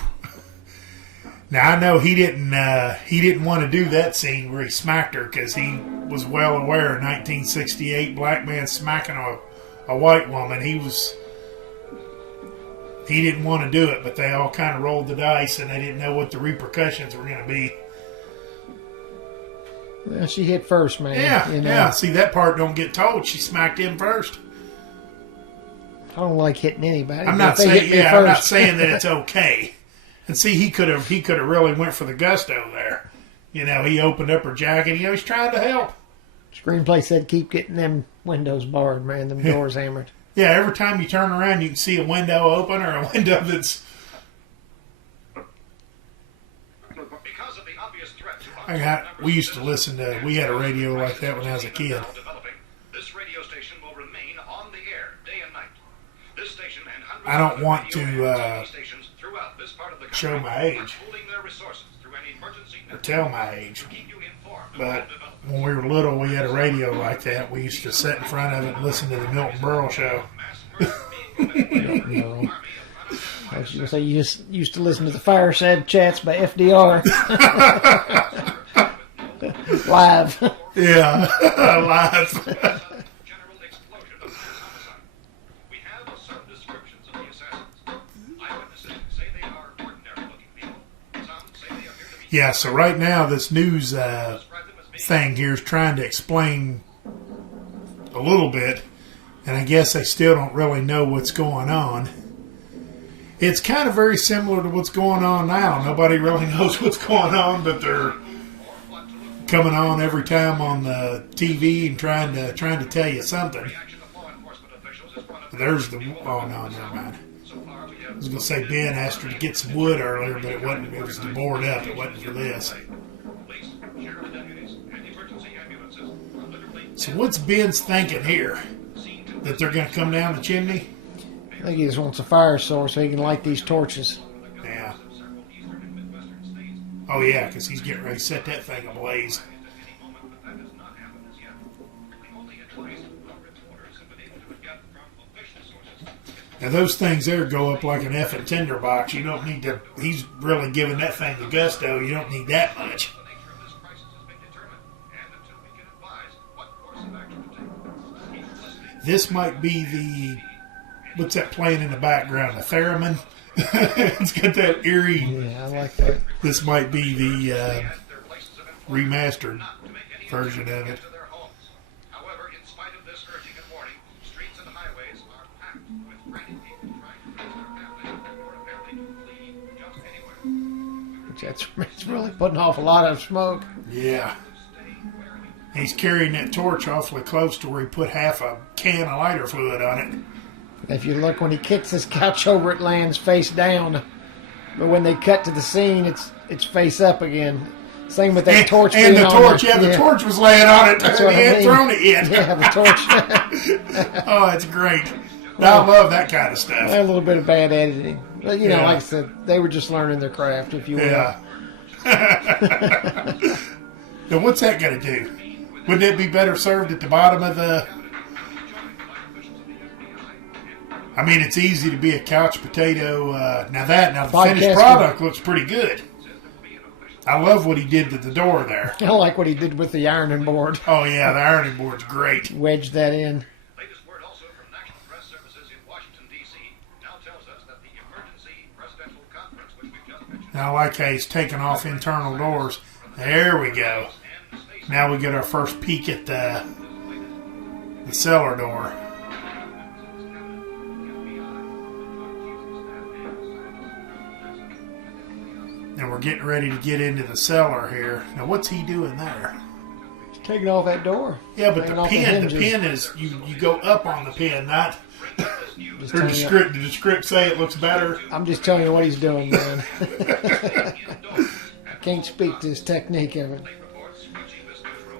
Now, I know he didn't want to do that scene where he smacked her because he was well aware in 1968, black man smacking a white woman. He didn't want to do it, but they all kind of rolled the dice and they didn't know what the repercussions were going to be. Well, she hit first, man. Yeah, you know. yeah. See, that part don't get told. She smacked him first. I don't like hitting anybody. I'm but not if they saying, hit me yeah, I'm not first- saying that it's okay. And see, he could have really went for the gusto there. He opened up her jacket. He's trying to help. Screenplay said keep getting them windows barred, man. Them doors hammered. Yeah, every time you turn around, you can see a window open or a window that's. Because of the obvious threat to We used to listen to. We had a radio like that when I was a kid. This radio station will remain on the air day and night. This station and hundreds I don't of other want radio to, and TV stations throughout this part of the show country my are age. pooling their resources through an emergency Or network tell my age. to keep you informed of But all developments. when we were little, we had a radio like that. We used to sit in front of it and listen to the Milton Berle show. Mass murder being committed by the No. Army of I was going to say you just used to listen to the Fireside Chats by FDR live. Yeah, live. general explosion of mass homicide. We have some descriptions of the assassins. Eyewitnesses say they are ordinary-looking people. Some Yeah, so right now this news thing here is trying to explain a little bit, and I guess they still don't really know what's going on. It's kind of very similar to what's going on now. Nobody really knows what's going on, but they're coming on every time on the TV and trying to tell you something. There's the oh no, never mind. I was gonna say Ben asked her to get some wood earlier, but it wasn't. It was to board up. It wasn't for this. So what's Ben's thinking here? That they're gonna come down the chimney? I think he just wants a fire source so he can light these torches. Yeah. Oh yeah, because he's getting ready to set that thing ablaze. Now those things there go up like an effing tinderbox. You don't need to. He's really giving that thing the gusto. You don't need that much. This might be the. What's that playing in the background? A theremin. It's got that eerie. Yeah, I like that. This might be the remastered version of it. However, in spite of this urging and warning, streets and highways are packed with frantic people trying to reach their family or apparently to flee just anywhere. It's really putting off a lot of smoke. Yeah. He's carrying that torch awfully close to where he put half a can of lighter fluid on it. If you look, when he kicks this couch over, it lands face down. But when they cut to the scene, it's face up again. Same with that torch. And the being torch, on the torch was laying on it. That's He what I had mean. thrown it in. Yeah, the torch. Oh, it's great. I love that kind of stuff. A little bit of bad editing. But, you know, Yeah. like I said, they were just learning their craft, if you will. Yeah. Now, what's that going to do? Wouldn't it be better served at the bottom of the... I mean, it's easy to be a couch potato. Now the finished Podcaster. product looks pretty good. I love what he did to the door there. I like what he did with the ironing board. Oh, yeah, the ironing board's great. Wedged that in. Latest word also from National Press Services in Washington, D.C. now tells us that the emergency presidential conference, which we've just mentioned, Now, I like how he's taking off internal doors. There we go. Now we get our first peek at the cellar door. And we're getting ready to get into the cellar here. Now, what's he doing there? Taking off that door. Yeah, but Taking the off pin hinges. is, you go up on the pin, not... Just Or telling you- did the script say it looks better? I'm just telling you what he's doing, man. I can't speak to his technique of it.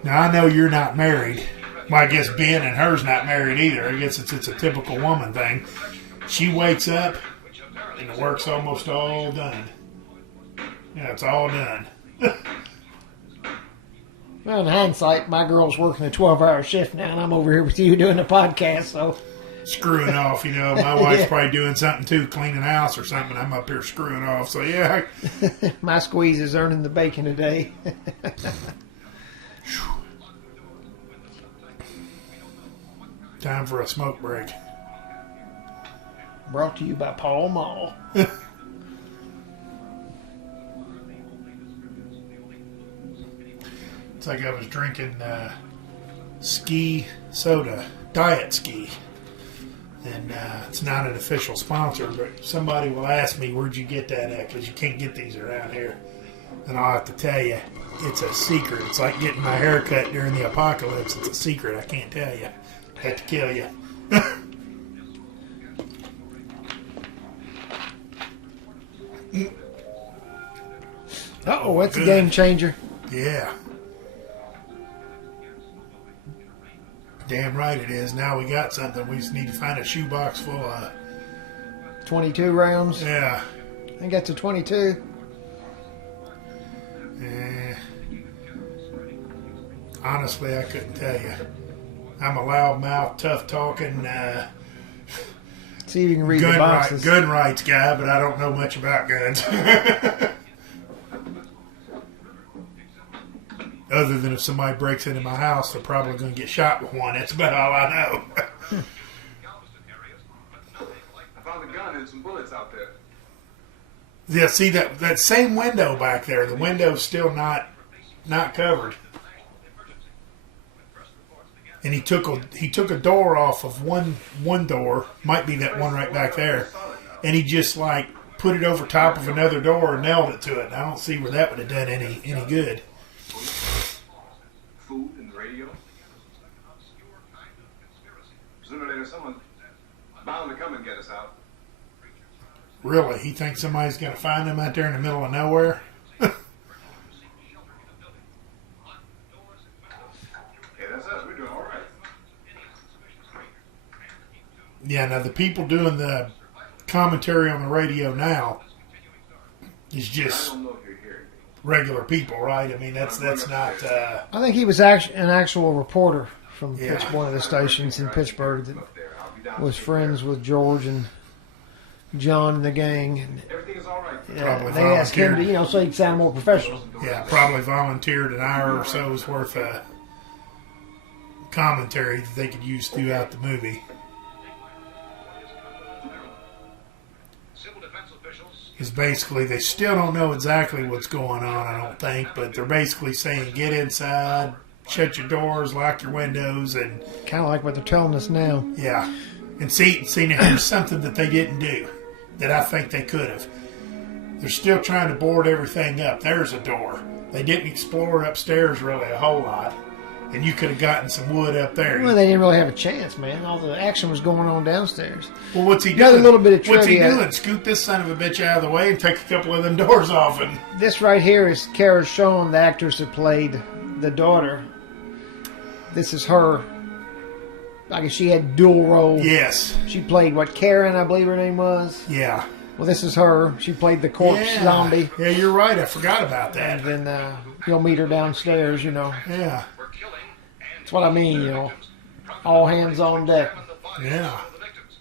Now, I know you're not married. Well, I guess Ben and her's not married either. I guess it's a typical woman thing. She wakes up, and the work's almost all done. Yeah, it's all done. Well, in hindsight, my girl's working a 12-hour shift now, and I'm over here with you doing a podcast, so... Screwing off, my wife's Yeah. probably doing something too, cleaning the house or something. I'm up here screwing off. So, yeah. My squeeze is earning the bacon today. Time for a smoke break. Brought to you by Paul Mall. It's like I was drinking ski soda, diet ski. And it's not an official sponsor, but somebody will ask me, where'd you get that at? Because you can't get these around here. And I'll have to tell you, it's a secret. It's like getting my hair cut during the apocalypse. It's a secret. I can't tell you. I have to kill you. Uh-oh, that's a Good. game changer. Yeah. Damn right it is. Now we got something. We just need to find a shoebox full of... 22 rounds. Yeah. I think that's a 22. Honestly, I couldn't tell you. I'm a loudmouth, tough-talking See if you can read the boxes. gun rights guy, but I don't know much about guns. Other than if somebody breaks into my house, they're probably going to get shot with one. That's about all I know. I found a gun and some bullets out there. Yeah, see that same window back there. The window's still not covered. And he took a door off of one door, might be that one right back there, and he just like put it over top of another door and nailed it to it. And I don't see where that would have done any good. Food and the radio. Sooner or later, someone's bound to come and get us out. Really, he thinks somebody's going to find him out there in the middle of nowhere? Hey, that's us. We're doing all right. Yeah. Now the people doing the commentary on the radio now is I just don't know if you're hearing me. regular people, right? I mean, that's not. I think he was an actual reporter from Yeah. one of the stations in Pittsburgh that Up there. I'll be down was to take friends care. with George and John and the gang. And Everything is all right. Probably they asked him to, volunteered. so he'd sound more professional. Yeah, probably volunteered an hour or so's worth of commentary that they could use throughout the movie. Civil defense officials Is basically they still don't know exactly what's going on, I don't think, but they're basically saying get inside, shut your doors, lock your windows, and Kind of like what they're telling us now. yeah. And see now here's something that they didn't do that I think they could have. They're still trying to board everything up. There's a door. They didn't explore upstairs really a whole lot, and you could have gotten some wood up there. Well, they didn't really have a chance, man. All the action was going on downstairs. Well, what's he Another doing? little bit of What's he trivia. doing? Scoot this son of a bitch out of the way and take a couple of them doors off. And This right here is Kara Shawn, the actress that played the daughter. This is her. I guess she had dual role. yes, She played what, Karen, I believe her name was. yeah, Well, this is her. She played the corpse yeah. zombie. Yeah, you're right. I forgot about that. And then you'll meet her downstairs, Yeah, were killing and That's what I mean, all hands on deck. examine the bodies Yeah. of the victims.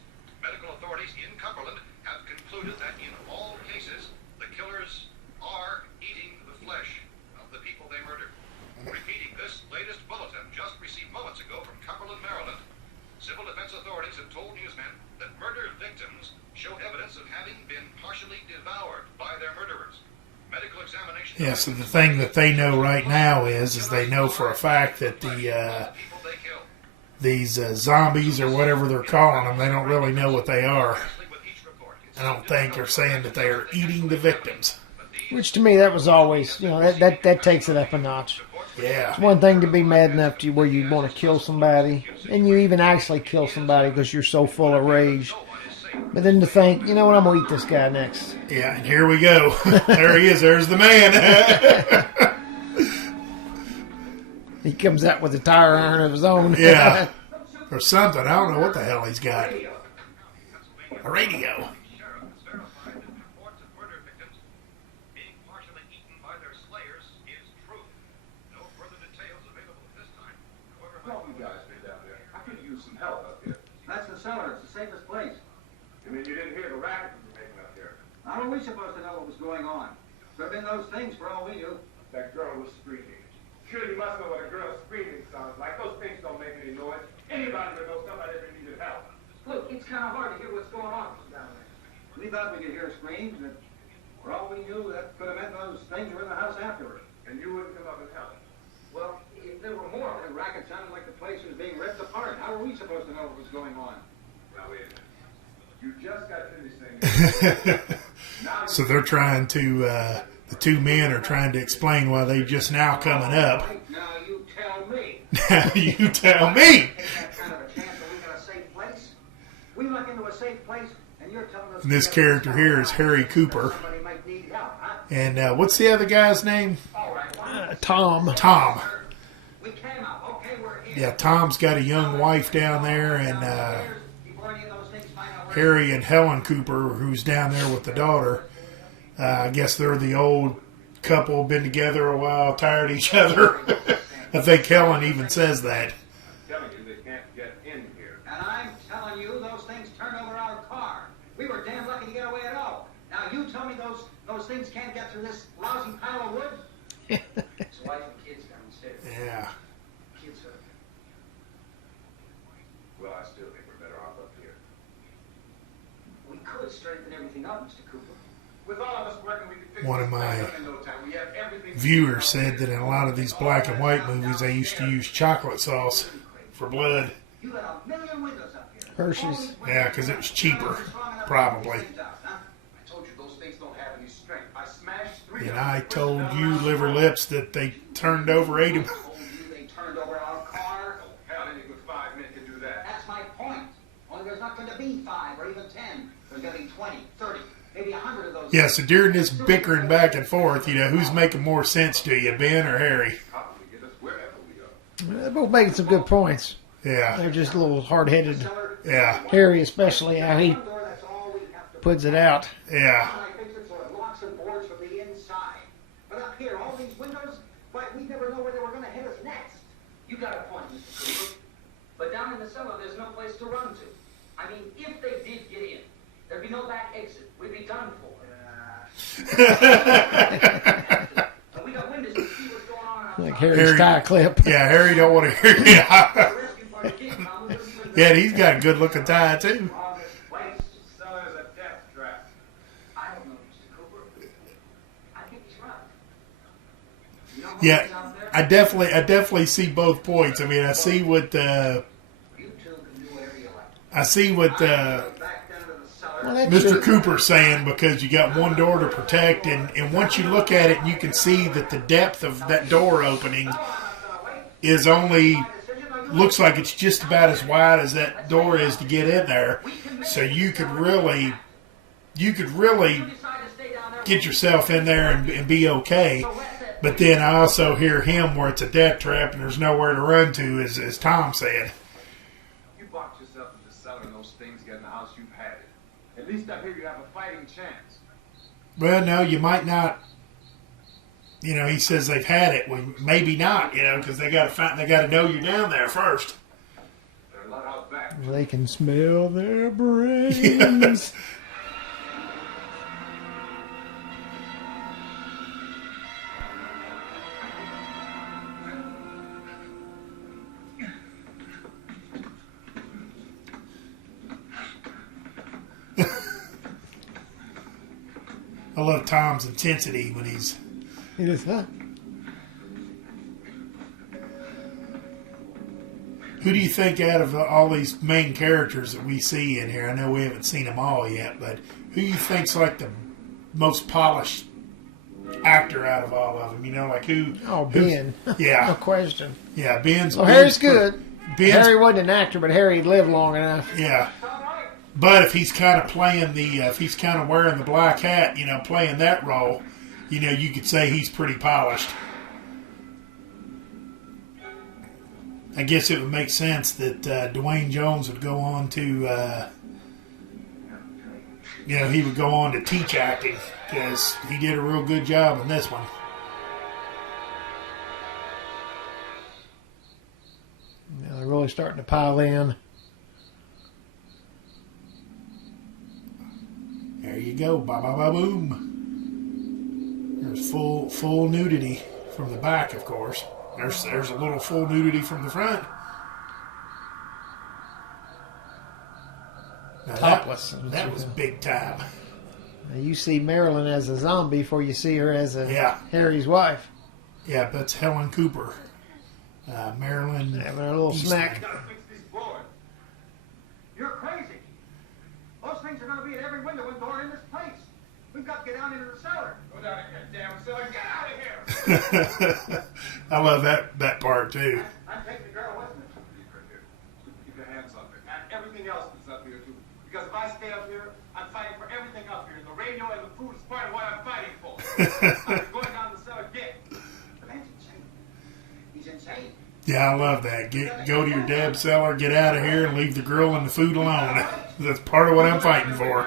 Medical authorities in Cumberland have concluded that in all cases, the killers are eating the flesh of the people they murdered. Repeating this latest bulletin just received moments ago from Cumberland, Maryland, civil defense authorities have told newsmen that murder victims show evidence of having been partially devoured by their murderers. Medical examination. yeah. So the thing that they know right now is they know for a fact that people they killed. these zombies or whatever they're calling them, they don't really know what they are. With each report, I don't think they're saying that they are eating the victims. Which to me, that was always, that takes it up a notch. Yeah, It's one thing to be mad enough to where you want to kill somebody, and you even actually kill somebody because you're so full of rage. But then to think, you know what, I'm going to eat this guy next. yeah. And here we go. There he is. There's the man. He comes out with a tire iron of his own. Yeah. Or something. I don't know what the hell he's got. A radio. Sheriff has verified that reports of murder victims being partially eaten by their slayers is true. No further details available at this time. However, What you guys been down there? I could use some help up here. That's the cellar. It's the safest place. You mean you didn't hear the racket we were making up here? How are we supposed to know what was going on? Could have been those things for all we knew. That girl was screaming. Sure, you must know what a girl's screaming sounds like. Those things don't make any noise. Anybody would know somebody ever needed help. Look, it's kind of hard to hear what's going on down there. We thought we could hear screams, but for all we knew, that could have meant those things were in the house afterward. And you wouldn't come up and help. Well, if there were more, the racket sounded like the place was being ripped apart. How were we supposed to know what was going on? Now wait a minute. You just got finished saying now So they're trying to, the two men are trying to explain why they just now coming up. Right now, you tell me. Now you tell me. Take that kind of a chance that we got a safe place? We look into a safe place, and you're telling us... And this character here is Harry Cooper. Somebody might need help, huh? And what's the other guy's name? All right, why Tom. Tom. we came up. Okay, we're here. Yeah, Tom's got a young wife down there, and Before any of those things find out where... Harry and Helen Cooper, who's down there with the daughter. I guess they're the old couple, been together a while, tired of each other. I think Helen even says that. telling you they can't get in here. And I'm telling you, those things turned over our car. We were damn lucky to get away at all. Now you tell me those things can't get through this lousy pile of wood? His wife and kids downstairs. Yeah. Kids are... Well, I still think we're better off up here. We could straighten everything up, Mr. Cooper. With all of us working, we can fix One this of my place up in no time. We have everything. viewers said that in a lot of these black and white movies, they used to use chocolate sauce for blood. You got a million windows up here. Hershey's. Yeah, because it was cheaper, probably. I told you those things don't have any strength. I smashed 3 And I told you, Liver Lips, that they turned over 8 of them. Told you they turned over our car. Hell, any good 5 men can do that. That's my point. Only there's not going to be 5 or even 10. There's going to be 20, 30, maybe 100 of those. Yeah, so during this bickering back and forth, you know, who's making more sense to you, Ben or Harry? Probably get us wherever we are. They're both making some good points. Yeah, They're just a little hard-headed. yeah, Harry, especially, how he One door, that's all we have to puts it out. yeah. I fix it so it locks and boards from the inside. But up here, all these windows, why, we never know where they were going to hit us next. You got a point, Mr. Cooper. But down in the cellar, there's no place to run to. I mean, if they did get in, there'd be no back exit. We'd be done for. And we got windows to see what's going on outside. Like Harry's Harry- tie clip. Yeah, Harry don't want to hear you. The rescue party didn't come, we wouldn't even know. Yeah, and he's got a good looking tie, too. All this waste. Cellar's a death trap. I don't know, Mr. Cooper. I think he's right. You know Yeah, who's out there? I definitely see both points. I mean, I see what, You two can do whatever you like. I see what, Back down to the cellar. Well, that's Mr. true. Cooper's saying, because you got one door to protect, and once you look at it, you can see that the depth of that door opening is only, looks like it's just about as wide as that door is to get in there. So you could really You decide to stay down there. get yourself in there and be okay. But then I also hear him where it's a death trap and there's nowhere to run to, as Tom said. You box yourself in the cellar and those things get in the house, you've had it. At least up here you have a fighting chance. Well, no, you might not. You know, he says they've had it. Well, maybe not. You know, because they got to know you're down there first. There are a lot out back. They can smell their brains. I love Tom's intensity when he's. It is, huh? Who do you think out of all these main characters that we see in here? I know we haven't seen them all yet, but who do you think's like the most polished actor out of all of them? You know, like who? Oh, who's- Ben. No Yeah, question. yeah. Ben's. Well, Harry's Ben's- good. Ben's, Harry wasn't an actor, but Harry lived long enough. Yeah. But if he's kind of playing if he's kind of wearing the black hat, you know, playing that role, you know, you could say he's pretty polished. I guess it would make sense that Dwayne Jones would go on to, you know, he would go on to teach acting because he did a real good job in this one. Now they're really starting to pile in. There you go, ba ba ba boom. There's full nudity from the back, of course. There's a little full nudity from the front. Now Topless. That was big time. Now you see Marilyn as a zombie before you see her as a Yeah. Harry's wife. Yeah, that's Helen Cooper. Marilyn. Having a little Eastman. snack. Gotta fix these boards. You're crazy. Those things are going to be at every window and door in this place. We've got to get down into the cellar. Go down in here, damn cellar. Get out of here! I love that part too. I'm taking the girl with me. Keep her here. Keep your hands up there. And everything else that's up here, too. Because if I stay up here, I'm fighting for everything up here. The radio and the food is part of what I'm fighting for. I'm going down the cellar, get. The man's insane. He's insane. Yeah, I love that. Go to your dad's cellar, get out of here, and leave the girl and the food alone. That's part of what I'm fighting for.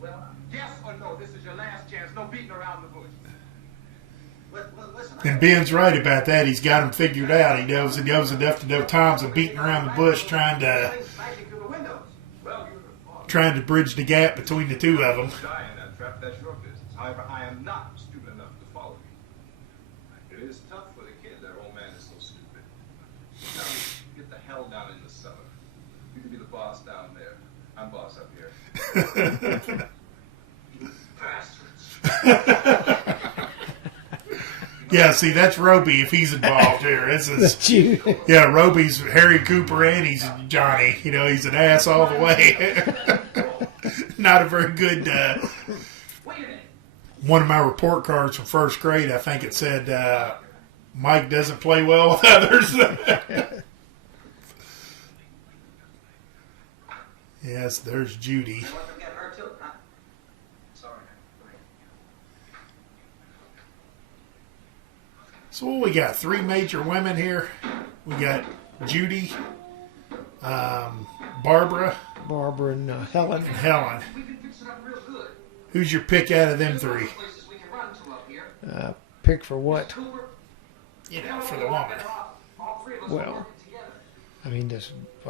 Well, yes or no, this is your last chance. No beating around the bush. Listen, And Ben's right about that. He's got him figured out. He knows enough to know Tom's a beating around the bush trying to smashing through the windows. Well, you're the boss. trying to bridge the gap between the two of them. Die in that trap, that's your business. However, I am not stupid enough to follow you. It is tough for the kid. Their old man is so stupid. Now, get the hell down in the cellar. You can be the boss down there. I'm boss up here. Fast Yeah, see, that's Roby if he's involved here. This is Judy. yeah, Roby's Harry Cooper and he's Johnny. You know, he's an ass all the way. Not a very good. Wait a minute. One of my report cards from first grade, I think it said, Mike doesn't play well with others. Yes, there's Judy. Let them get her too, huh? Sorry. So what we got? 3 major women here. We got Judy, Barbara, Barbara and Helen. and Helen. We've been fixing up real good. Who's your pick out of them There's lots 3? of places we can run to up here. Pick for what? Cooper, You know, for the woman. all three of us Well. are working together. I mean,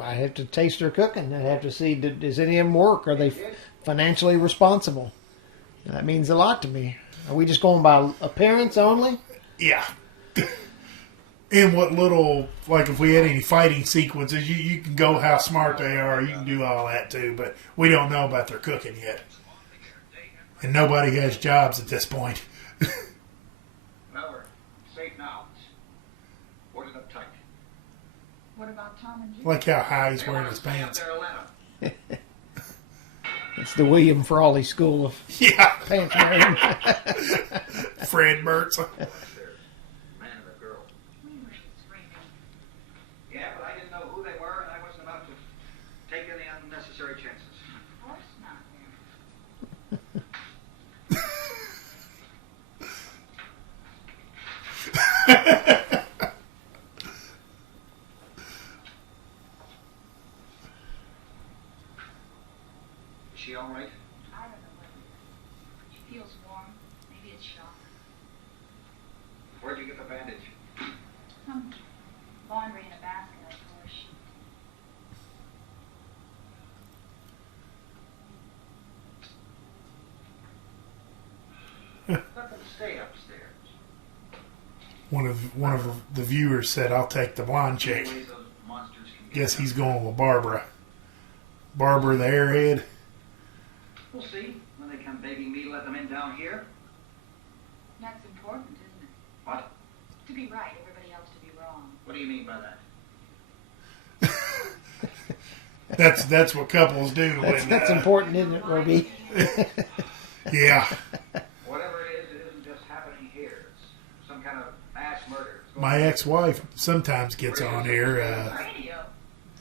I have to taste their cooking. I have to see, does any of them work? Are they financially responsible? That means a lot to me. Are we just going by appearance only? Yeah. And what little, like if we had any fighting sequences, you can go how smart they are. You can do all that too, but we don't know about their cooking yet. And nobody has jobs at this point. Well, we're safe now. Boarded up tight. What about Tom and Judy? Like how high he's wearing his pants. There, Atlanta. It's the William Frawley School of Yeah. Pants wearing. Fred Mertz. Man of a girl. We were screaming. Yeah, but I didn't know who they were, and I wasn't about to take any unnecessary chances. Of course not. Is she all right? I don't know what. She feels warm. Maybe it's shock. Where'd you get the bandage? Some laundry in a basket, of course. Let them stay upstairs. One of the viewers said, "I'll take the blonde chick." Ways those monsters can get Guess them. he's going with Barbara. Barbara the airhead. We'll see. When they come begging me to let them in down here. That's important, isn't it? What? To be right, everybody else to be wrong. What do you mean by that? That's what couples do. That's important, isn't it, Roby? Yeah. Whatever it isn't just happening here. It's some kind of mass murder. It's going My on. ex-wife sometimes gets on here. Radio.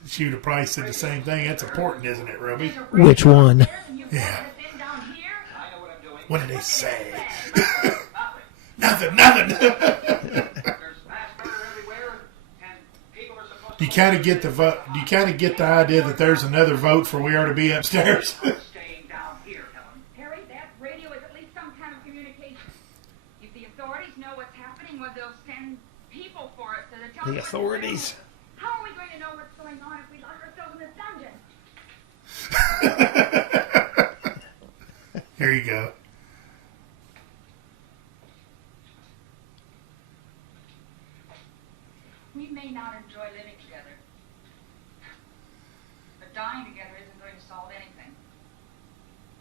She would have probably said the same thing. That's important, isn't it, Roby? There's a radio Which one? upstairs and you brought Yeah. us in down here? I know what I'm doing. What did they say? Nothing. Nothing. There's mass murder everywhere, and people are supposed Do you kind of get the vote? Do you kind of get the idea that there's another vote for we are to be upstairs? staying down here, Helen. Harry, that radio is at least some kind of communication. If the authorities know what's happening, well, they'll send people for us to tell The us what to authorities. do. How are we going to know what's going on if we lock ourselves in this dungeon? Here you go. We may not enjoy living together, but dying together isn't going to solve anything.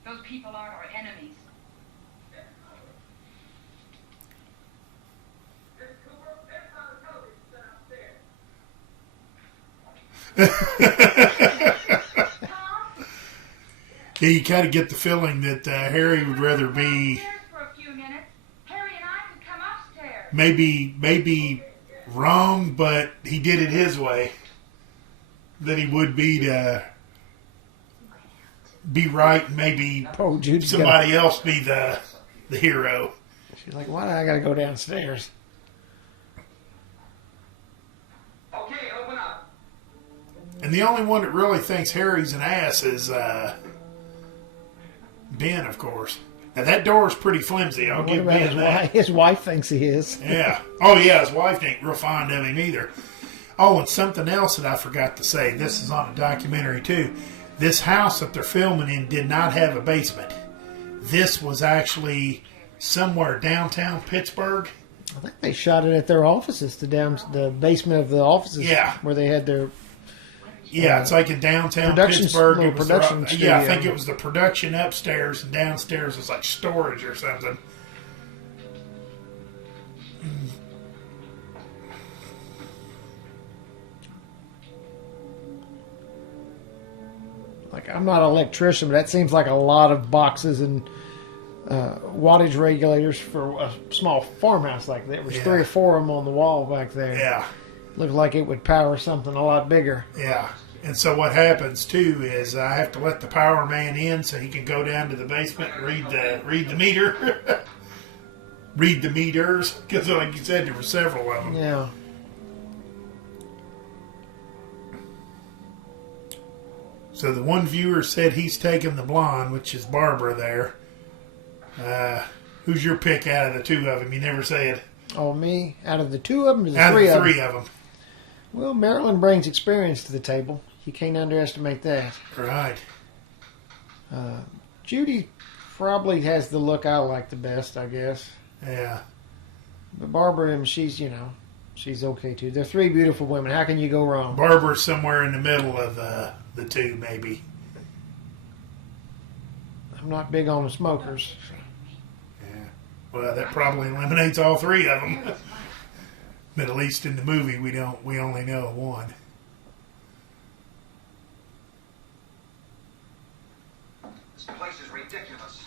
Those people aren't our enemies. Tom, Yeah, you kind of get the feeling that Harry would rather be upstairs for a few minutes. Harry and I could come upstairs. maybe wrong, but he did it his way. Than he would be to be right, and maybe Oh, Judy's got. somebody else be the hero. She's like, why do I got to go downstairs? Okay, open up. And the only one that really thinks Harry's an ass is Ben, of course. Now that door is pretty flimsy. I'll What give about Ben that. his wife thinks he is. Yeah. Oh, yeah, his wife ain't real fond of him either. Oh, and something else that I forgot to say. This is on a documentary, too. This house that they're filming in did not have a basement. This was actually somewhere downtown Pittsburgh. I think they shot it at their offices, the basement of the offices. Yeah. Where they had their. Yeah, it's like in downtown Production- Pittsburgh. little It was production yeah, I studio. think it was the production upstairs, and downstairs was like storage or something. Like, I'm not an electrician, but that seems like a lot of boxes and wattage regulators for a small farmhouse like that. There was 3 or 4 of them on the wall back there. Yeah. Looked like it would power something a lot bigger. Yeah. And so what happens too is I have to let the power man in so he can go down to the basement and read the meter, read the meters, because like you said, there were several of them. Yeah. So the one viewer said he's taking the blonde, which is Barbara there. Who's your pick out of the 2 of them? You never said. Oh, me? Out of the 2 of them, or the Out of 3 the of them? 3 of them. Well, Marilyn brings experience to the table. You can't underestimate that. Right. Judy probably has the look I like the best, I guess. Yeah. But Barbara, she's okay too. They're 3 beautiful women. How can you go wrong? Barbara's somewhere in the middle of the 2, maybe. I'm not big on the smokers. Yeah. Well, that probably eliminates all 3 of them. But at least in the movie, we only know of one. This place is ridiculous.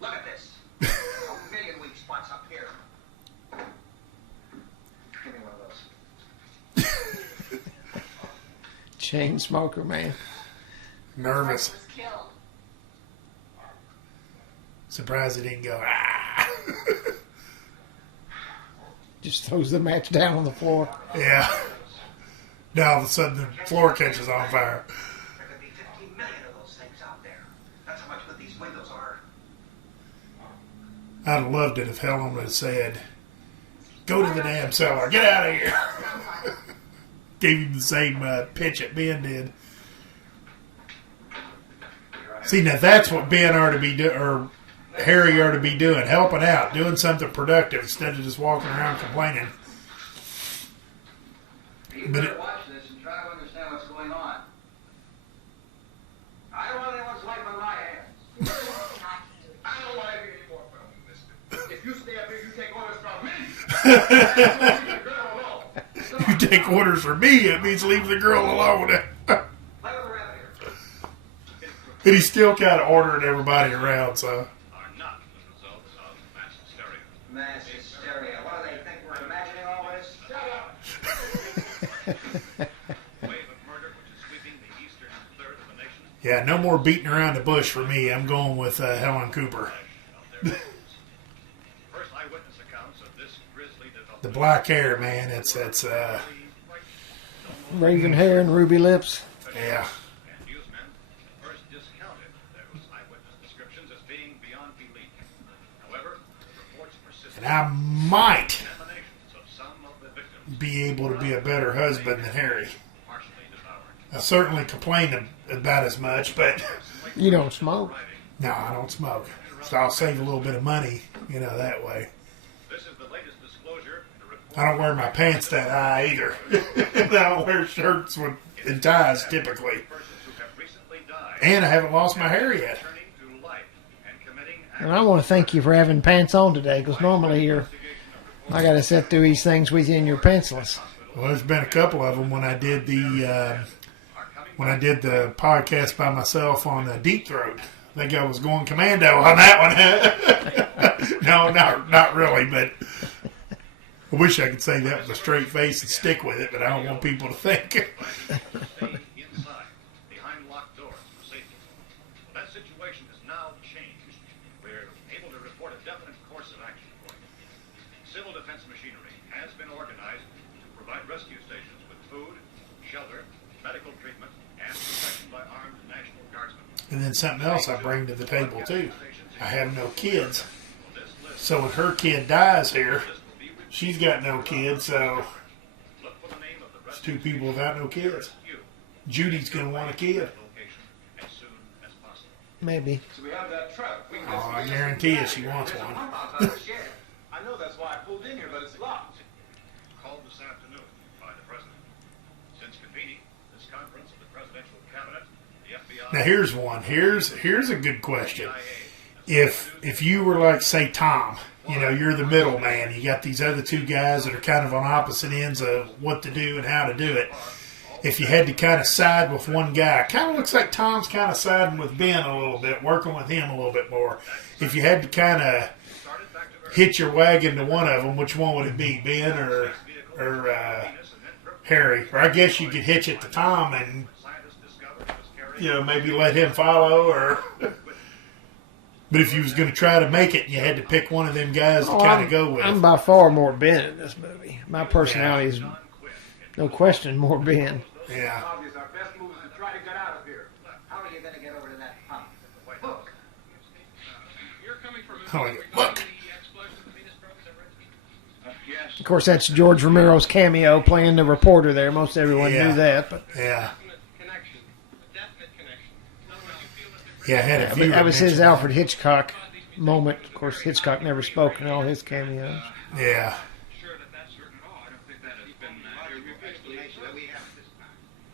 Look at this. A million weak spots up here. Give me one of those. Chain smoker, man. Nervous. Was killed. Surprised it didn't go, ah. Just throws the match down on the floor. Yeah. Now all of a sudden the floor catches on fire. There could be 15 million of those things out there. That's how much good these windows are. I'd have loved it if Helen would have said, go to the damn cellar. Get out of here. Gave him the same pitch that Ben did. See, now that's what Ben ought to be doing, or Harry ought to be doing. Helping out. Doing something productive instead of just walking around complaining. You But better it- watch this and try to understand what's going on. I don't want anyone's life on my hands. I don't want to hear any more from you, mister. If you stay up here, you take orders from me. Leave the girl alone. You take orders from me, it means leave the girl alone. Play with the rabbit here. And he's still kind of ordering everybody around, so. Are not the results of mass hysteria. Mass hysteria. What do they think we're imagining all this? Shut up. Wave of murder which is sweeping the eastern third of the nation. Yeah, no more beating around the bush for me. I'm going with Helen Cooper. Of their homes. First eyewitness accounts of this grisly development. The black hair, man, it's Raven hair and ruby lips. yeah. And newsmen first discounted those eyewitness descriptions as being beyond belief. However, reports persisted. And I might Examinations of some of the victims be able to be a better husband than Harry. partially devoured. I certainly complain about as much, but You don't smoke. no, I don't smoke. So I'll save a little bit of money, that way. This is the latest disclosure in a report. I don't wear my pants that high either. And I don't wear shirts and ties typically. Persons who have recently died And I haven't lost my hair yet. returning to life and committing And I want to thank you for having pants on today, because normally I got to sit through these things with you in your pencilers. Well, there's been a couple of them when I did the podcast by myself on Deep Throat. I think I was going commando on that one. No, not really, but I wish I could say that with a straight face and stick with it, but I don't want people to think. stay inside, behind locked doors for safety. Well, that situation has now changed. We're able to report a definite course of action for you. Civil defense machinery has been organized to provide rescue stations with food, shelter, medical treatment, and protection by armed National Guardsmen. And then something else I bring to the table, too. I have no kids. This list So when her kid dies here, she's got no kids, so look for the name of the it's 2 rescue people without no kids. rescue Judy's going to want a kid. location as soon as possible. Maybe. So we have that truck. We can Oh, I guarantee you she wants There's a one. pump out by the shed. I know that's why I pulled in here, but it's locked. Called this afternoon by the president. Since convening this conference of the presidential cabinet, the FBI. Now here's one. Here's a good question. If you were like, say, Tom, you're the middleman. You got these other 2 guys that are kind of on opposite ends of what to do and how to do it. if you had to kind of side with one guy. Kind of looks like Tom's kind of siding with Ben a little bit, working with him a little bit more. If you had to kind of hitch your wagon to one of them, which one would it be, Ben or Harry? Or I guess you could hitch it to Tom and, maybe let him follow. Or but if you was going to try to make it, you had to pick one of them guys to kind of go with. I'm by far more Ben in this movie. My personality is, no question, more Ben. Yeah. Obvious, our best move is to try to get out of here. How are you going to get over to that pump? Look. You're coming from Oh, yeah. Look. Yes. Of course, that's George Romero's cameo playing the reporter there. Most everyone Yeah. knew that, but Yeah. Connection. A definite connection. Yeah, I had a but viewer that was his mention Alfred Hitchcock moment. Of course, Hitchcock never spoke in all his cameos. that. Yeah. Sure that that's certain at all. I don't think that has been your explanation that we have this time.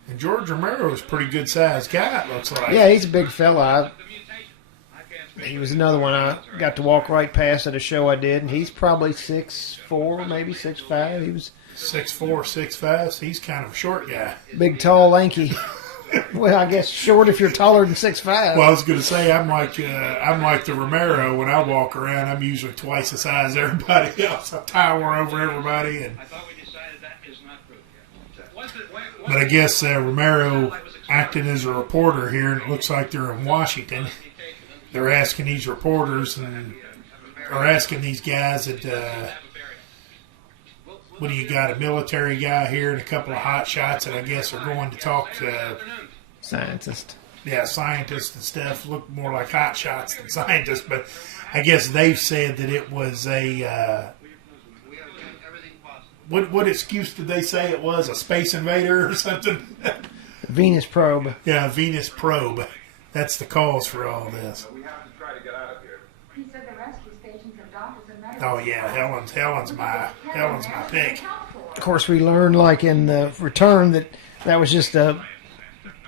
And George Romero is a pretty good sized guy, it looks like. Yeah, he's a big fella. The mutation. I can't speak He was another one I got to walk right past at a show I did, and he's probably 6'4", maybe 6'5". He was 6'4", 6'5", so he's kind of a short guy. big, tall, lanky. Well, I guess short if you're taller than 6'5". Well, I was going to say I'm like the Romero. When I walk around, I'm usually twice the size as everybody else. I tower over everybody, and I thought we decided that is not true yet. Was it, but I guess Romero acting as a reporter here, and it looks like they're in Washington. They're asking these reporters or asking these guys that what do you got, a military guy here and a couple of hot shots that I guess are going to talk to Scientist. scientists and stuff. Look more like hot shots than scientists, but I guess they've said that it was a what excuse did they say it was? A space invader or something? Venus probe. Yeah, Venus probe. That's the cause for all this. We have to try to get out of here. He said the rescue stations have doctors and medical. Oh yeah, Helen's my pick. Of course, we learned, like in the Return, that was just a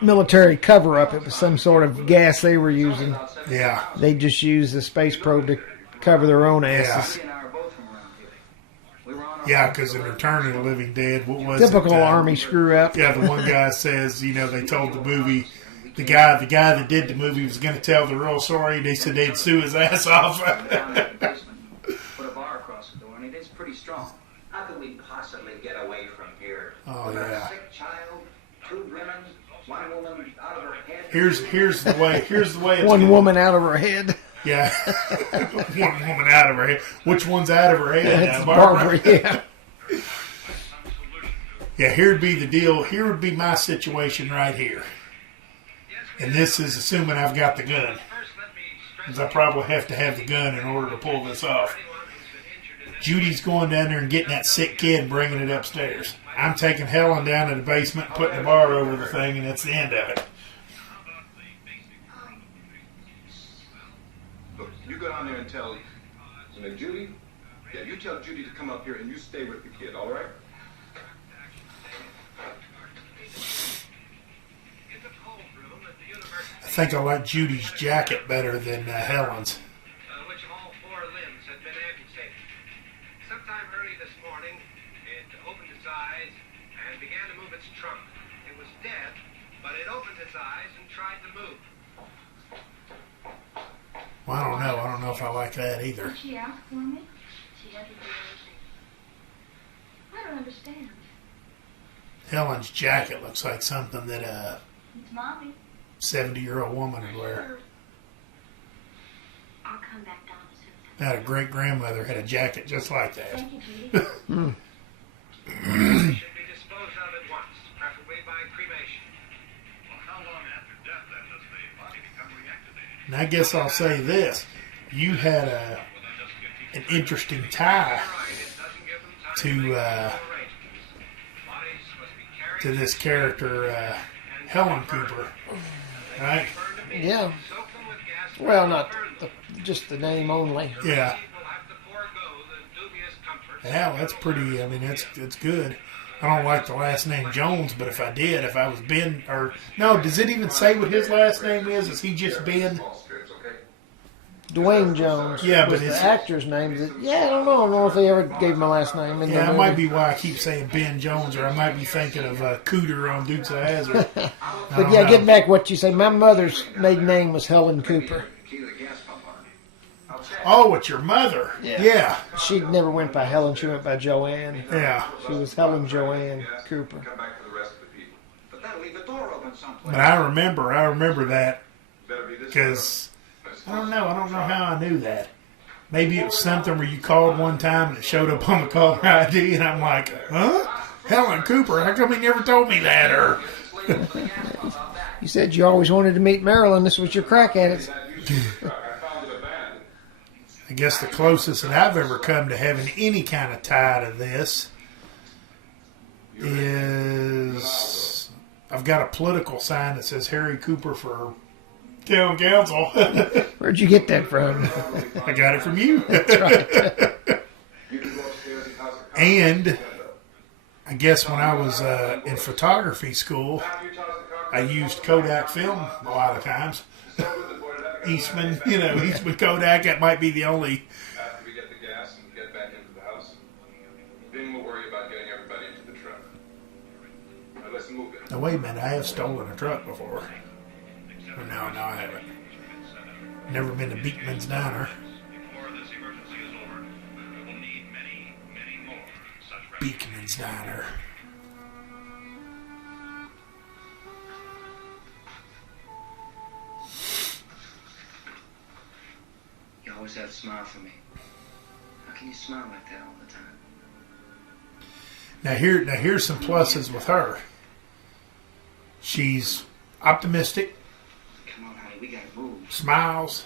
military cover-up. It was some sort of gas they were using. Yeah, They just used the space probe to cover their own asses. He and I are both from around here. We were on our yeah, because in Return of the Living Dead, what was Typical it? Army screw-up. Yeah, the one guy says, they told the movie, the guy that did the movie was going to tell the real story. They said they'd sue his ass off. down in the basement. Put a bar across the door, and it is pretty strong. How can we possibly get away from here? Oh, We've got yeah. a sick child, 2 women, 1 woman out of her head. Here's the way it's One gonna- woman out of her head. Yeah, one woman out of her head. Which one's out of her head? That's now, Barbara, yeah. Yeah, here'd be the deal. Here would be my situation right here. And this is assuming I've got the gun. Because I probably have to have the gun in order to pull this off. Judy's going down there and getting that sick kid and bringing it upstairs. I'm taking Helen down to the basement and putting the bar over the thing, and that's the end of it. Look, you go down there and tell Judy. Yeah, you tell Judy to come up here and you stay with the kid, all right? I think I like Judy's jacket better than Helen's. which of all 4 limbs had been amputated. Sometime early this morning, it opened its eyes and began to move its trunk. It was dead, but it opened its eyes and tried to move. Well, I don't know. I don't know if I like that either. Did she ask for me? She hasn't done anything. I don't understand. Helen's jacket looks like something that a It's Mommy. 70-year-old woman would wear. I'll come back down as soon as I had a great-grandmother had a jacket just like that. Thank you, Judy. Should be disposed of at once, preferably by cremation. Well, how long after death then does the body become reactivated? And I guess I'll say this. You had an interesting tie to this character, Helen Cooper, right? Yeah. Well, not just the name only. Yeah. Yeah, that's pretty. I mean, it's good. I don't like the last name Jones, but if I did, if I was Ben, or no, does it even say what his last name is? Is he just Ben? Small strips, okay? Dwayne Jones. Yeah, but was the it's- actor's name. Yeah, I don't know. I don't know if they ever gave my last name. In Yeah, the that movie. might be why I keep saying Ben Jones, or I might be thinking of Cooter on Dukes of Hazzard. But yeah, getting back to what you say, my mother's maiden name was Helen Cooper. Key to the gas pump on it. I'll check. Oh, it's your mother. Yeah. She never went by Helen. She went by Joanne. Yeah. She was Helen Joanne Gas, Cooper. Come back for the rest of the people. But that'll leave the door open someplace. But I remember that Better be this because I don't know how I knew that. Maybe it was something where you called one time and it showed up on the caller ID, and I'm like, huh? Helen Cooper? How come he never told me that? Or You said you always wanted to meet Marilyn. This was your crack at it. I guess the closest that I've ever come to having any kind of tie to this is I've got a political sign that says Harry Cooper for town council. Where'd you get that from? I got it from you. You can go upstairs and cause a And I guess when I was in photography school, I used Kodak film a lot of times. Eastman, Eastman Kodak. That might be the only. After we get the gas and get back into the house, then we'll worry about getting everybody into the truck. Now let's move it. Now wait a minute, I have stolen a truck before. Or no, I haven't. Never been to Beekman's Diner. Before this emergency is over, we will need many, many more such Beekman's Diner. You always have a smile for me. How can you smile like that all the time? Now here's some pluses with her. She's optimistic, Come on, honey, we gotta move. smiles,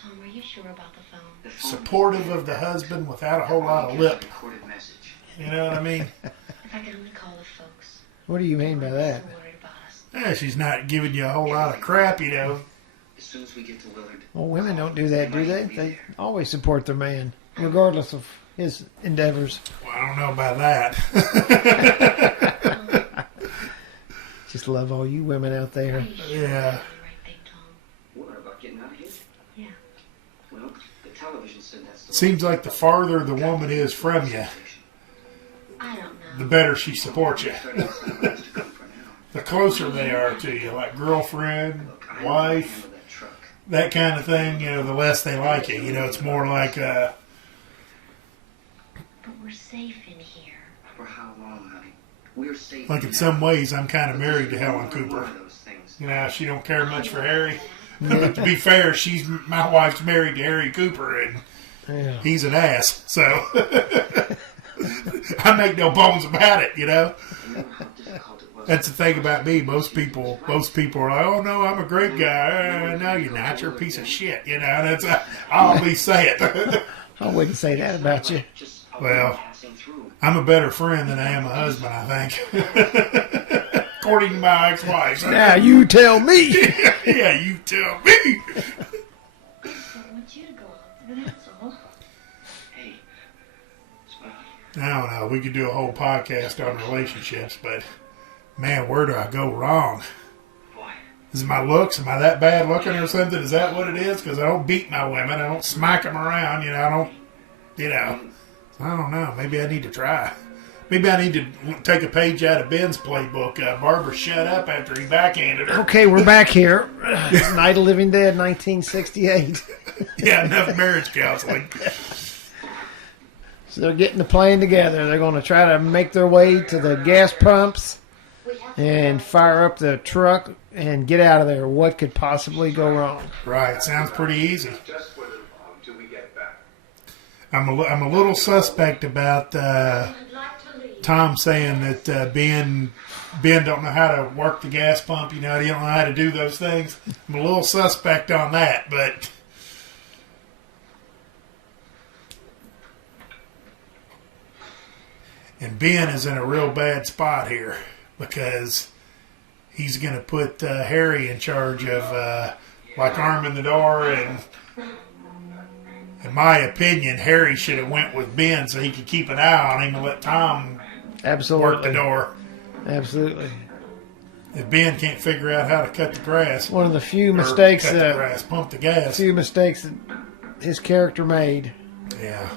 Tom, are you sure about the phone? The phone- supportive of the husband without a whole lot of lip. Recorded message. You know what I mean? If I could only call the folks. What do you mean by that? So worried about us. Yeah, she's not giving you a whole lot of crap, As soon as we get to Willard. Well, women don't do that, do they? They always support their man, regardless of his endeavors. Well, I don't know about that. Just love all you women out there. Are you sure Yeah. you're doing the right thing, Tom? What about getting out of here? Yeah. Well, the television said that's the Seems like the farther the woman is from you, I don't the know. better she supports you. 30 cents to come for now. The closer they are to you, like girlfriend, Look, I know wife, handle that truck. that kind of thing, the less they like you. It's more like, But we're safe in here. For how long, honey? We're safe. in some ways, I'm kind of married to Helen One Cooper. of those things. She don't care much for Harry. But to be fair, my wife's married to Harry Cooper, and Yeah. he's an ass. So I make no bones about it. Remember how difficult it was? That's the thing about me. Most people are like, "Oh no, I'm a great guy." No, you're not. You're a piece of shit. That's I'll always say it. I wouldn't say that about you. Just Well, passing through. I'm a better friend than I am a husband, I think. According to my ex-wife. Now you tell me. Yeah, you tell me. I want you to go out. That's all. Hey, smile. I don't know. We could do a whole podcast on relationships, but man, where do I go wrong? Boy, Is it my looks? Am I that bad looking or something? Is that what it is? Because I don't beat my women. I don't smack them around. I don't, I don't know. Maybe I need to try. Maybe I need to take a page out of Ben's playbook. Barbara shut up after he backhanded her. Okay, we're back here. Night of Living Dead, 1968. Yeah, enough marriage counseling. So they're getting the plane together. They're going to try to make their way to the gas pumps and fire up the truck and get out of there. What could possibly go wrong? Right, sounds pretty easy. Just put it on till we get back. I'm a little suspect about Tom saying that Ben don't know how to work the gas pump. He don't know how to do those things. I'm a little suspect on that, but and Ben is in a real bad spot here because he's going to put Harry in charge of like arming the door, and in my opinion, Harry should have went with Ben so he could keep an eye on him and let Tom Absolutely. work the door. Absolutely. If Ben can't figure out how to cut the grass, One of the few or mistakes cut the that grass, pump the gas. that his character made. Yeah.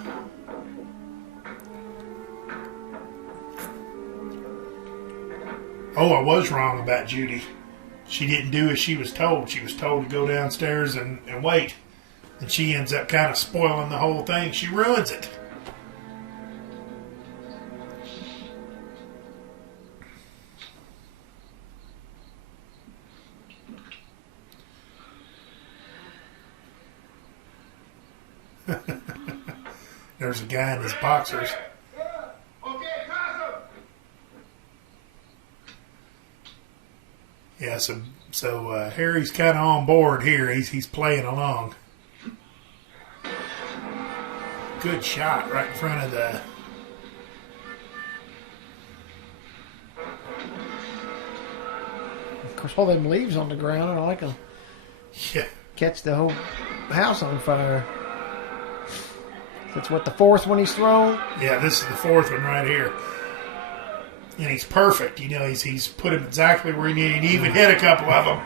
Oh, I was wrong about Judy. She didn't do as she was told. She was told to go downstairs and wait. And she ends up kind of spoiling the whole thing. She ruins it. There's a guy in his boxers. Yeah, so Harry's kind of on board here. He's playing along. Good shot right in front of the. Of course, all them leaves on the ground, I like them. Yeah. Catch the whole house on fire. That's what, the fourth one he's thrown? Yeah, this is the fourth one right here. And he's perfect. You know, he's put him exactly where he needed. He even hit a couple of them.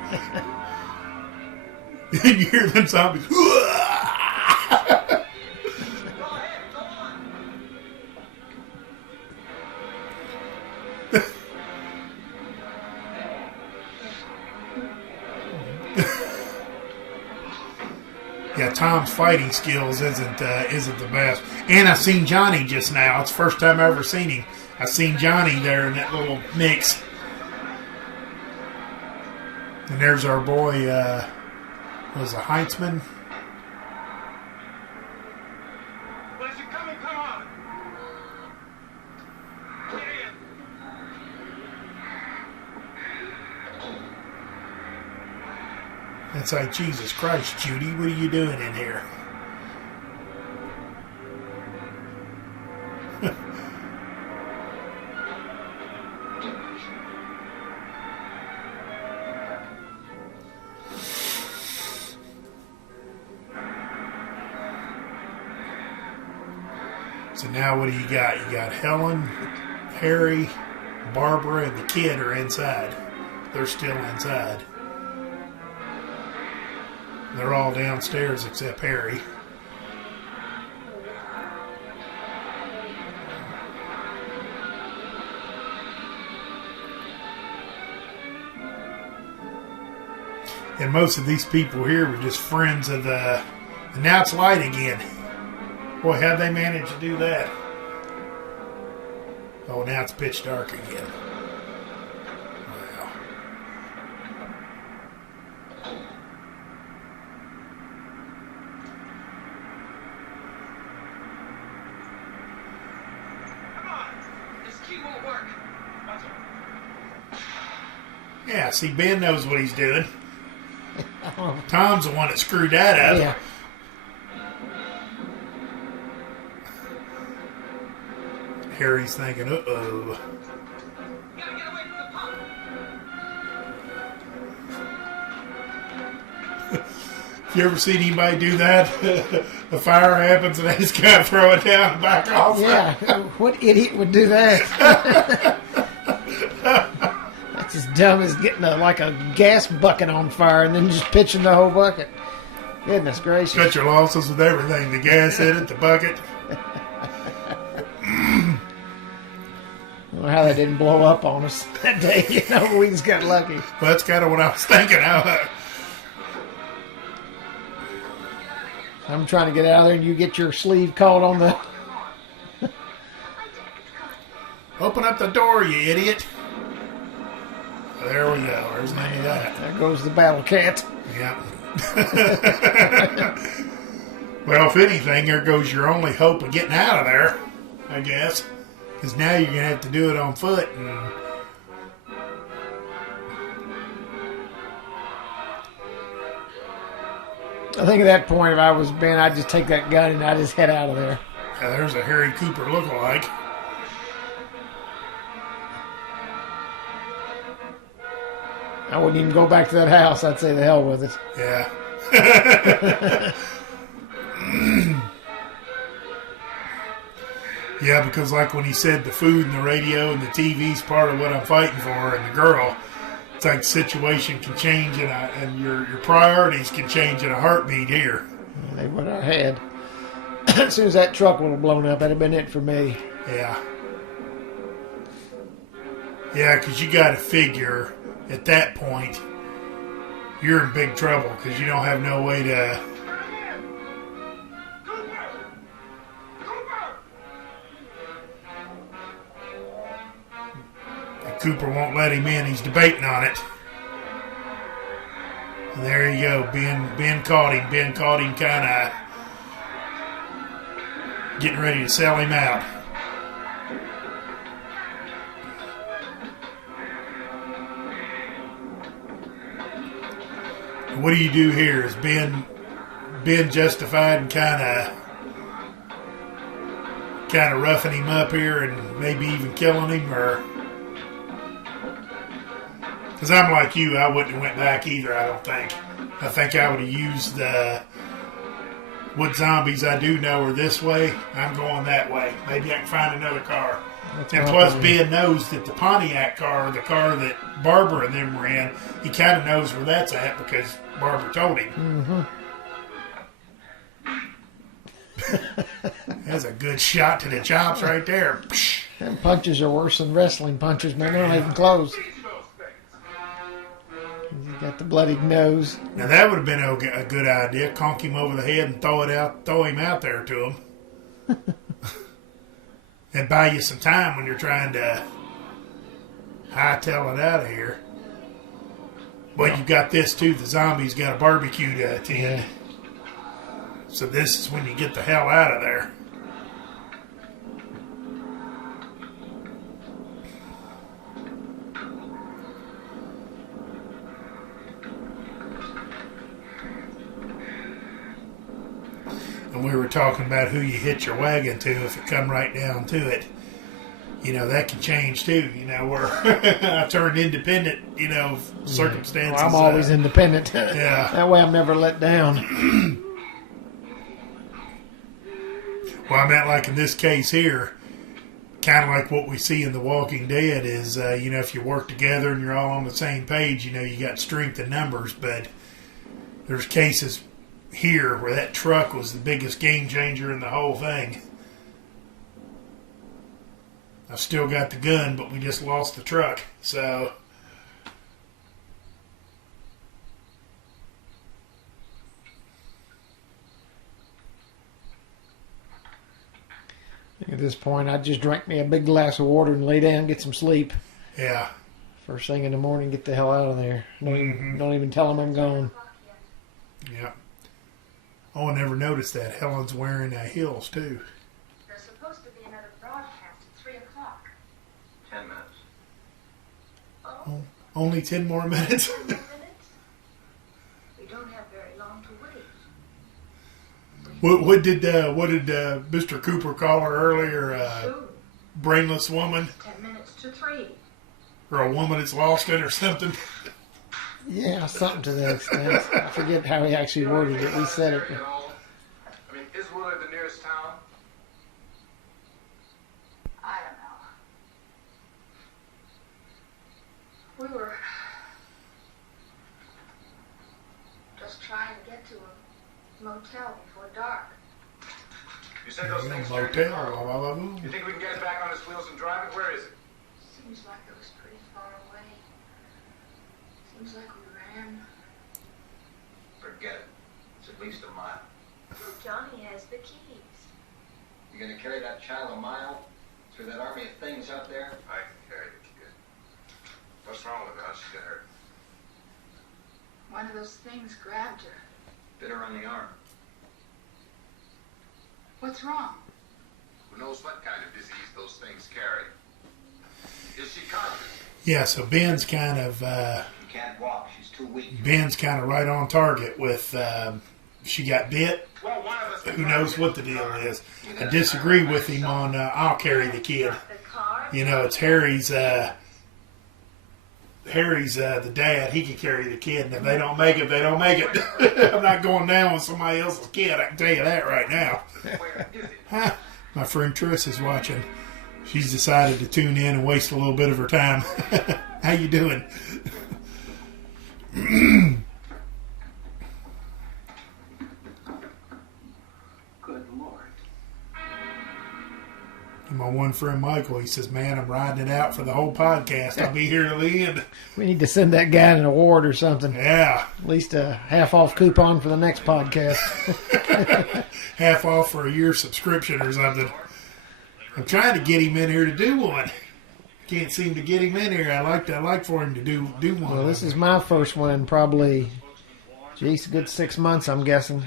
And you hear them zombies. Yeah, Tom's fighting skills isn't the best. And I seen Johnny just now. It's the first time I ever seen him. I seen Johnny there in that little mix. And there's our boy, was it Heinzman? Where's it coming? Come on. Get in. It's like, Jesus Christ, Judy, what are you doing in here? So now what do you got? You got Helen, Harry, Barbara, and the kid are inside. They're still inside. They're all downstairs except Harry. And most of these people here were just friends of the... And now it's light again. Boy, how'd they manage to do that? Oh, now it's pitch dark again. Wow. Come on. This key won't work. Yeah, see, Ben knows what he's doing. Tom's the one that screwed that up. Yeah. Harry's thinking, uh-oh. You gotta get away from the pump. You ever seen anybody do that? The fire happens and they just gotta throw it down and back off. Yeah. What idiot would do that? That's as dumb as getting like a gas bucket on fire and then just pitching the whole bucket. Goodness gracious. Cut your losses with everything. The gas in it, the bucket. I don't know how that didn't blow up on us that day. You know, we just got lucky. Well, that's kind of what I was thinking. I'm trying to get out of there and you get your sleeve caught on the... Open up the door, you idiot. There we go. There's none of that. There goes the battle cat. Yeah. Well, if anything, there goes your only hope of getting out of there, I guess. Because now you're going to have to do it on foot. And I think at that point, if I was Ben, I'd just take that gun and I'd just head out of there. there's a Harry Cooper lookalike. I wouldn't even go back to that house. I'd say the hell with it. Yeah. Yeah, because like when he said the food and the radio and the TV's part of what I'm fighting for, and the girl, It's like the situation can change and your priorities can change in a heartbeat here. They would have had. As soon as that truck would have blown up, that'd have been it for me. Yeah. Yeah, because you got to figure at that point you're in big trouble because you don't have no way to. Cooper won't let him in. He's debating on it. And there you go. Ben caught him. Ben caught him kind of getting ready to sell him out. What do you do here? Is Ben justified and kind of roughing him up here and maybe even killing him, or? Because I'm like you, I wouldn't have went back either, I don't think. I think I would have used what zombies I do know are this way. I'm going that way. Maybe I can find another car. And plus, Ben knows that the Pontiac car, the car that Barbara and them were in, he kind of knows where that's at because Barbara told him. That's a good shot to the chops right there. Them punches are worse than wrestling punches, man. They're not even close. You got the bloodied nose. Now that would have been a good idea. Conk him over the head and throw him out there to him. And buy you some time when you're trying to hightail it out of here. Well, you got this too. The zombies got a barbecue to attend. Yeah. So this is when you get the hell out of there. And we were talking about who you hit your wagon to if it come right down to it. You know, that can change too. You know, where I turned independent, circumstances. Well, I'm always independent. Yeah. That way I'm never let down. Well, I meant like in this case here, kind of like what we see in The Walking Dead is, if you work together and you're all on the same page, you got strength in numbers. But there's cases here where that truck was the biggest game changer in the whole thing. I've still got the gun, but we just lost the truck. So at this point, I'd just drink me a big glass of water and lay down, get some sleep. Yeah. First thing in the morning, get the hell out of there. Don't even tell them I'm gone. Yeah. Oh, I never noticed that. Helen's wearing heels, too. There's supposed to be another broadcast at 3 o'clock. 10 minutes. Oh, Only 10 more minutes? 10 minutes? We don't have very long to wait. What did Mr. Cooper call her earlier? Brainless woman? 10 minutes to 3. Or a woman that's lost it or something? Yeah, something to that extent. I forget how he actually worded it. We said it. I mean, is Willard the nearest town? I don't know. We were just trying to get to a motel before dark. You said those things Motel. turned your car. You think we can get it back on its wheels and drive it? Where is it? Seems like it was pretty far away. Seems like we ran. Forget it. It's at least a mile. Johnny has the keys. You gonna carry that child a mile through that army of things out there? I can carry the kid. What's wrong with her? How'd she get hurt? One of those things grabbed her. Bit her on the arm. What's wrong? Who knows what kind of disease those things carry? Is she conscious? Yeah, so Ben's kind of She can't walk. She's too weak. right on target with she got bit. Well, one of us. Who knows what the deal is? I disagree with him on I'll carry the kid. The car? It's Harry's the dad. He can carry the kid, and if they don't make it, they don't make it. I'm not going down with somebody else's kid. I can tell you that right now. Where is it? My friend Trish is watching. She's decided to tune in and waste a little bit of her time. How you doing? Good Lord. And my one friend Michael, he says, "Man, I'm riding it out for the whole podcast. I'll be here till the end." We need to send that guy an award or something. Yeah, At least a half-off coupon for the next podcast. half off for a year subscription or something. I'm trying to get him in here to do one. Can't seem to get him in here. I like for him to do one. Well, this is my first one in probably, geez, a good 6 months, I'm guessing.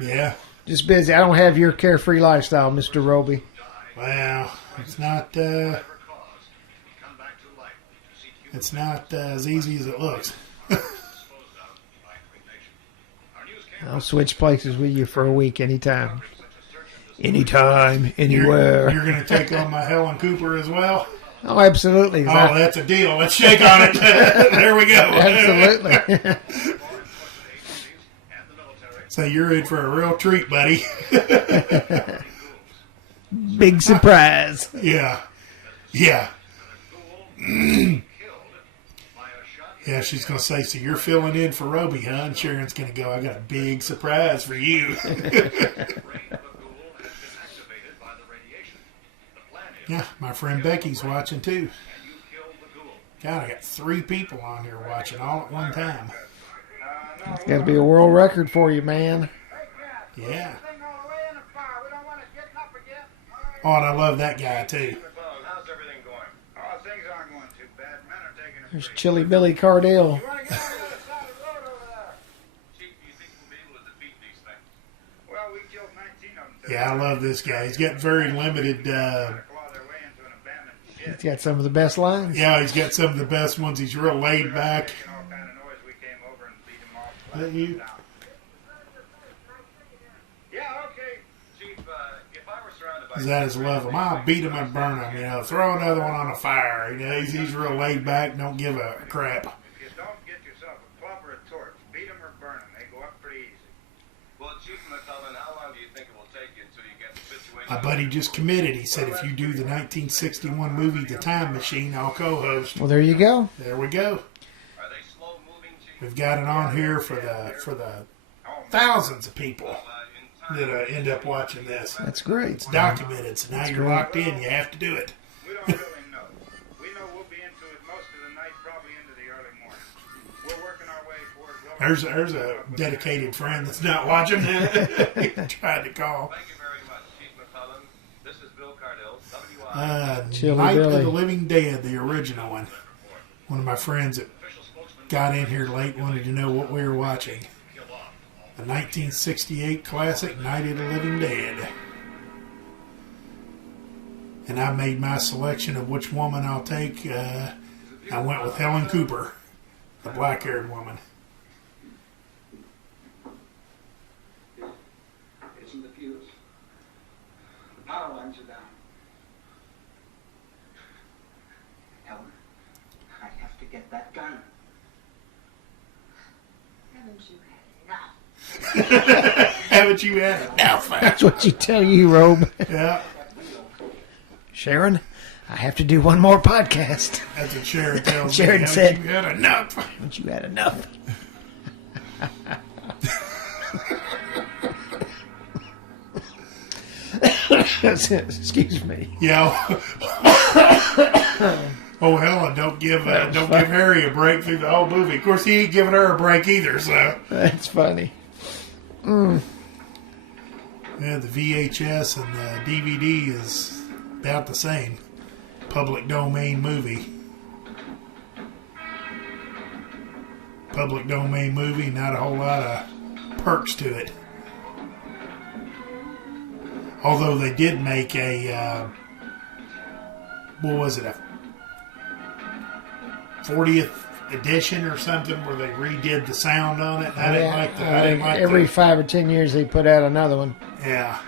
Yeah. Just busy. I don't have your carefree lifestyle, Mr. Roby. Well, it's not. It's not as easy as it looks. I'll switch places with you for a week anytime. Anytime, anywhere. You're going to take on my Helen Cooper as well? Oh, absolutely. Oh, that's a deal. Let's shake on it. There we go. Absolutely. So you're in for a real treat, buddy. Big surprise. Yeah. Yeah. Yeah, she's going to say, "So you're filling in for Roby, huh?" And Sharon's going to go, "I got a big surprise for you." Yeah, my friend Becky's watching too. God, I got 3 people on here watching all at one time. It's got to be a world record for you, man. Yeah. Oh, and I love that guy too. How's everything going? Oh, things aren't going too bad. Men are taking a There's break. Chili Billy Cardell. You want to get over to the side of the road over there? Chief, do you think we'll be able to defeat these things? Well, we killed 19 of them today. Yeah, I love this guy. He's got very limited. Claw their way into an abandoned shed. He's got some of the best lines. Yeah, he's got some of the best ones. He's real laid back. Making all kind of noise. We came over and beat them off. That you? Down. Yeah, okay. Chief, if I were surrounded by... That is love him. I'll beat him and burn him. You know, throw another one on a fire. You know, he's real laid back. Don't give a crap. If you don't get yourself a club or a torch, beat them or burn them. They go up pretty easy. Well, Chief McCullen, how long do you think it will take you until you get the situation... My buddy just committed. He said, if you do the 1961 movie The Time Machine, I'll co-host. Well, there you go. There we go. Are they slow moving, Chief? We've got it on here for the thousands of people that end up watching this. That's great. It's documented, so now you're locked in. You have to do it. We don't really know. We know we'll be into it most of the night, probably into the early morning. We're working our way towards... There's a dedicated friend that's not watching. He tried to call. Thank you very much, Chief McCullen. This is Bill Cardell, WI. Chili Night of Billy. the Living Dead, the original one. One of my friends that got in here late wanted to know what we were watching. The 1968 classic Night of the Living Dead. And I made my selection of which woman I'll take. I went with Helen Cooper, the black-haired woman. Isn't the fuse? The power lines are down. Helen, I have to get that gun. Haven't you had enough? Haven't you had enough? That's what you tell you, Robe. Yeah, Sharon, I have to do one more podcast. that's what Sharon tells Sharon me. said- Haven't you had enough? Haven't you had enough? Excuse me. Yeah. Oh, Helen, don't give Harry a break through the whole movie. Of course, he ain't giving her a break either. So That's funny. yeah, the VHS and the DVD is about the same. Public domain movie. Public domain movie, not a whole lot of perks to it. Although they did make a, what was it, a 40th edition or something where they redid the sound on it. I didn't like the. I didn't like every the, 5 or 10 years they put out another one. yeah.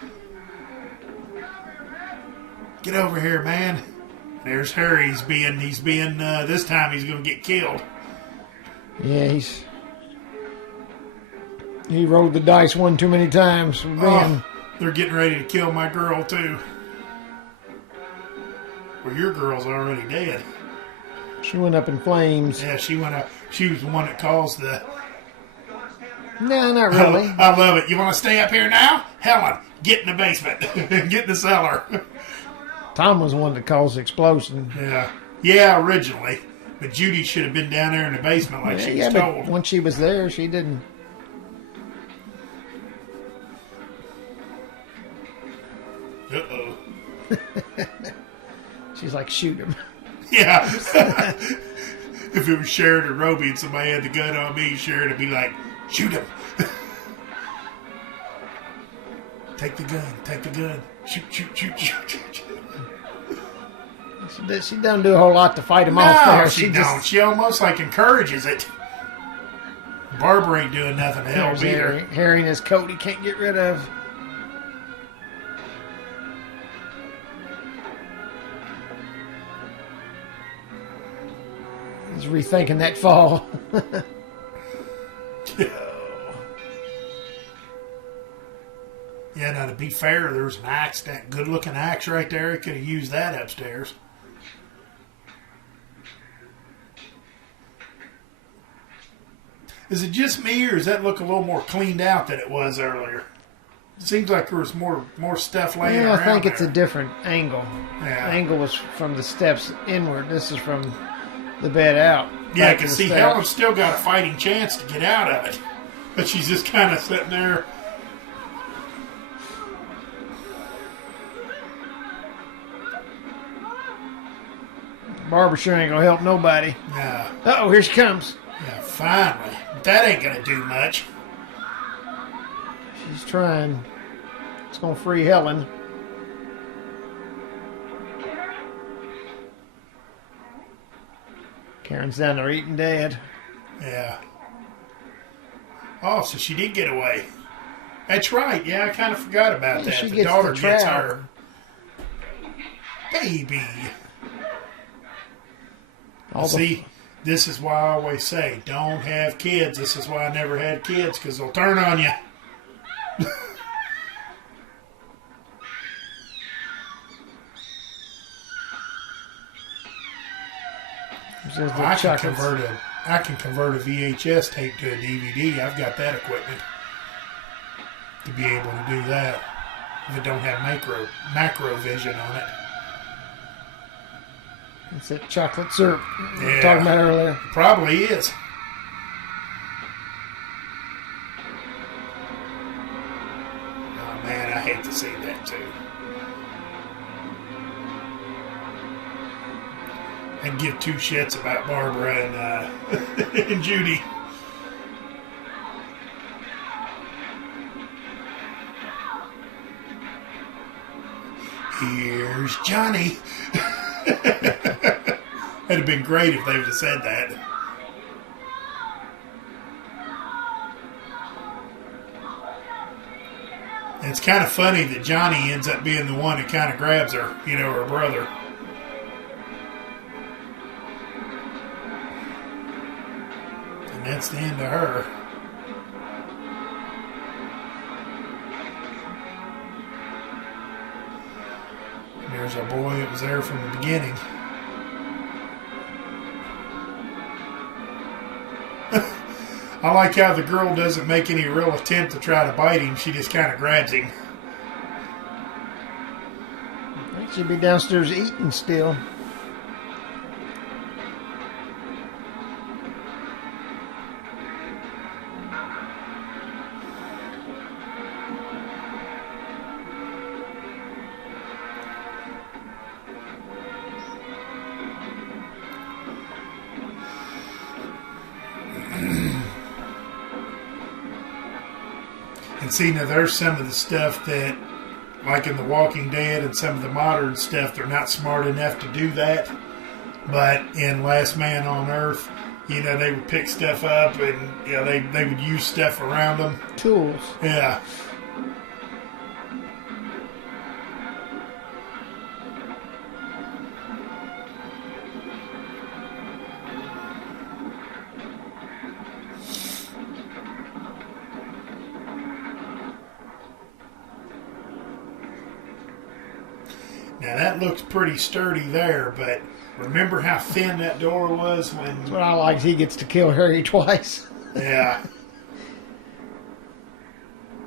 Get over here, man. There's Harry. He's being. This time he's going to get killed. Yeah, he rolled the dice one too many times. Man, They're getting ready to kill my girl too. Well, your girl's already dead. she went up in flames. Yeah, she went up. she was the one that caused the. No, not really. I love it. You want to stay up here now? Helen, get in the basement. Get in the cellar. Tom was the one that caused the explosion. Yeah. Yeah, originally. But Judy should have been down there in the basement like she was but told. when she was there, she didn't. Uh-oh. She's like, shoot him. Yeah. If it was Sharon or Roby and somebody had the gun on me, Sharon would be like, shoot him. Take the gun. Take the gun. Shoot, shoot, shoot, shoot, shoot. She doesn't do a whole lot to fight him off No, there. she don't. She almost like encourages it. Barbara ain't doing nothing to help either. Harry in his coat he can't get rid of. He's rethinking that fall. Yeah, now to be fair, there was an axe, that good-looking axe right there. He could have used that upstairs. Is it just me, or does that look a little more cleaned out than it was earlier? It seems like there was more stuff laying around. I think there. it's a different angle. Yeah. The angle was from the steps inward. This is from the bed out. Yeah, back to because the see, steps. Helen's still got a fighting chance to get out of it. But she's just kind of sitting there. Barbara sure ain't gonna help nobody. Yeah. Uh-oh, here she comes. Yeah, finally. But that ain't going to do much. She's trying. It's gonna free Helen. Karen's down there eating dead. Yeah. Oh, so she did get away. That's right. Yeah, I kind of forgot about that. She The gets daughter the gets trap. her. Baby. See, this is why I always say, don't have kids. This is why I never had kids, because they'll turn on you. I can convert a VHS tape to a DVD. I've got that equipment to be able to do that if it don't have macro vision on it. It's that chocolate syrup we were Yeah. talking about earlier. Probably is. Oh man, I hate to see that too. And give two shits about Barbara and and Judy. Here's Johnny. It'd have been great if they would have said that. And it's kind of funny that Johnny ends up being the one that kind of grabs her, you know, her brother. And that's the end of her. There's our boy that was there from the beginning. I like how the girl doesn't make any real attempt to try to bite him. She just kind of grabs him. She'd be downstairs eating still. And see, now there's some of the stuff that, like in The Walking Dead and some of the modern stuff, they're not smart enough to do that. But in Last Man on Earth, you know, they would pick stuff up and, you know, they would use stuff around them. Tools. Yeah. Now that looks pretty sturdy there, but remember how thin that door was when... What I like is he gets to kill Harry twice. Yeah.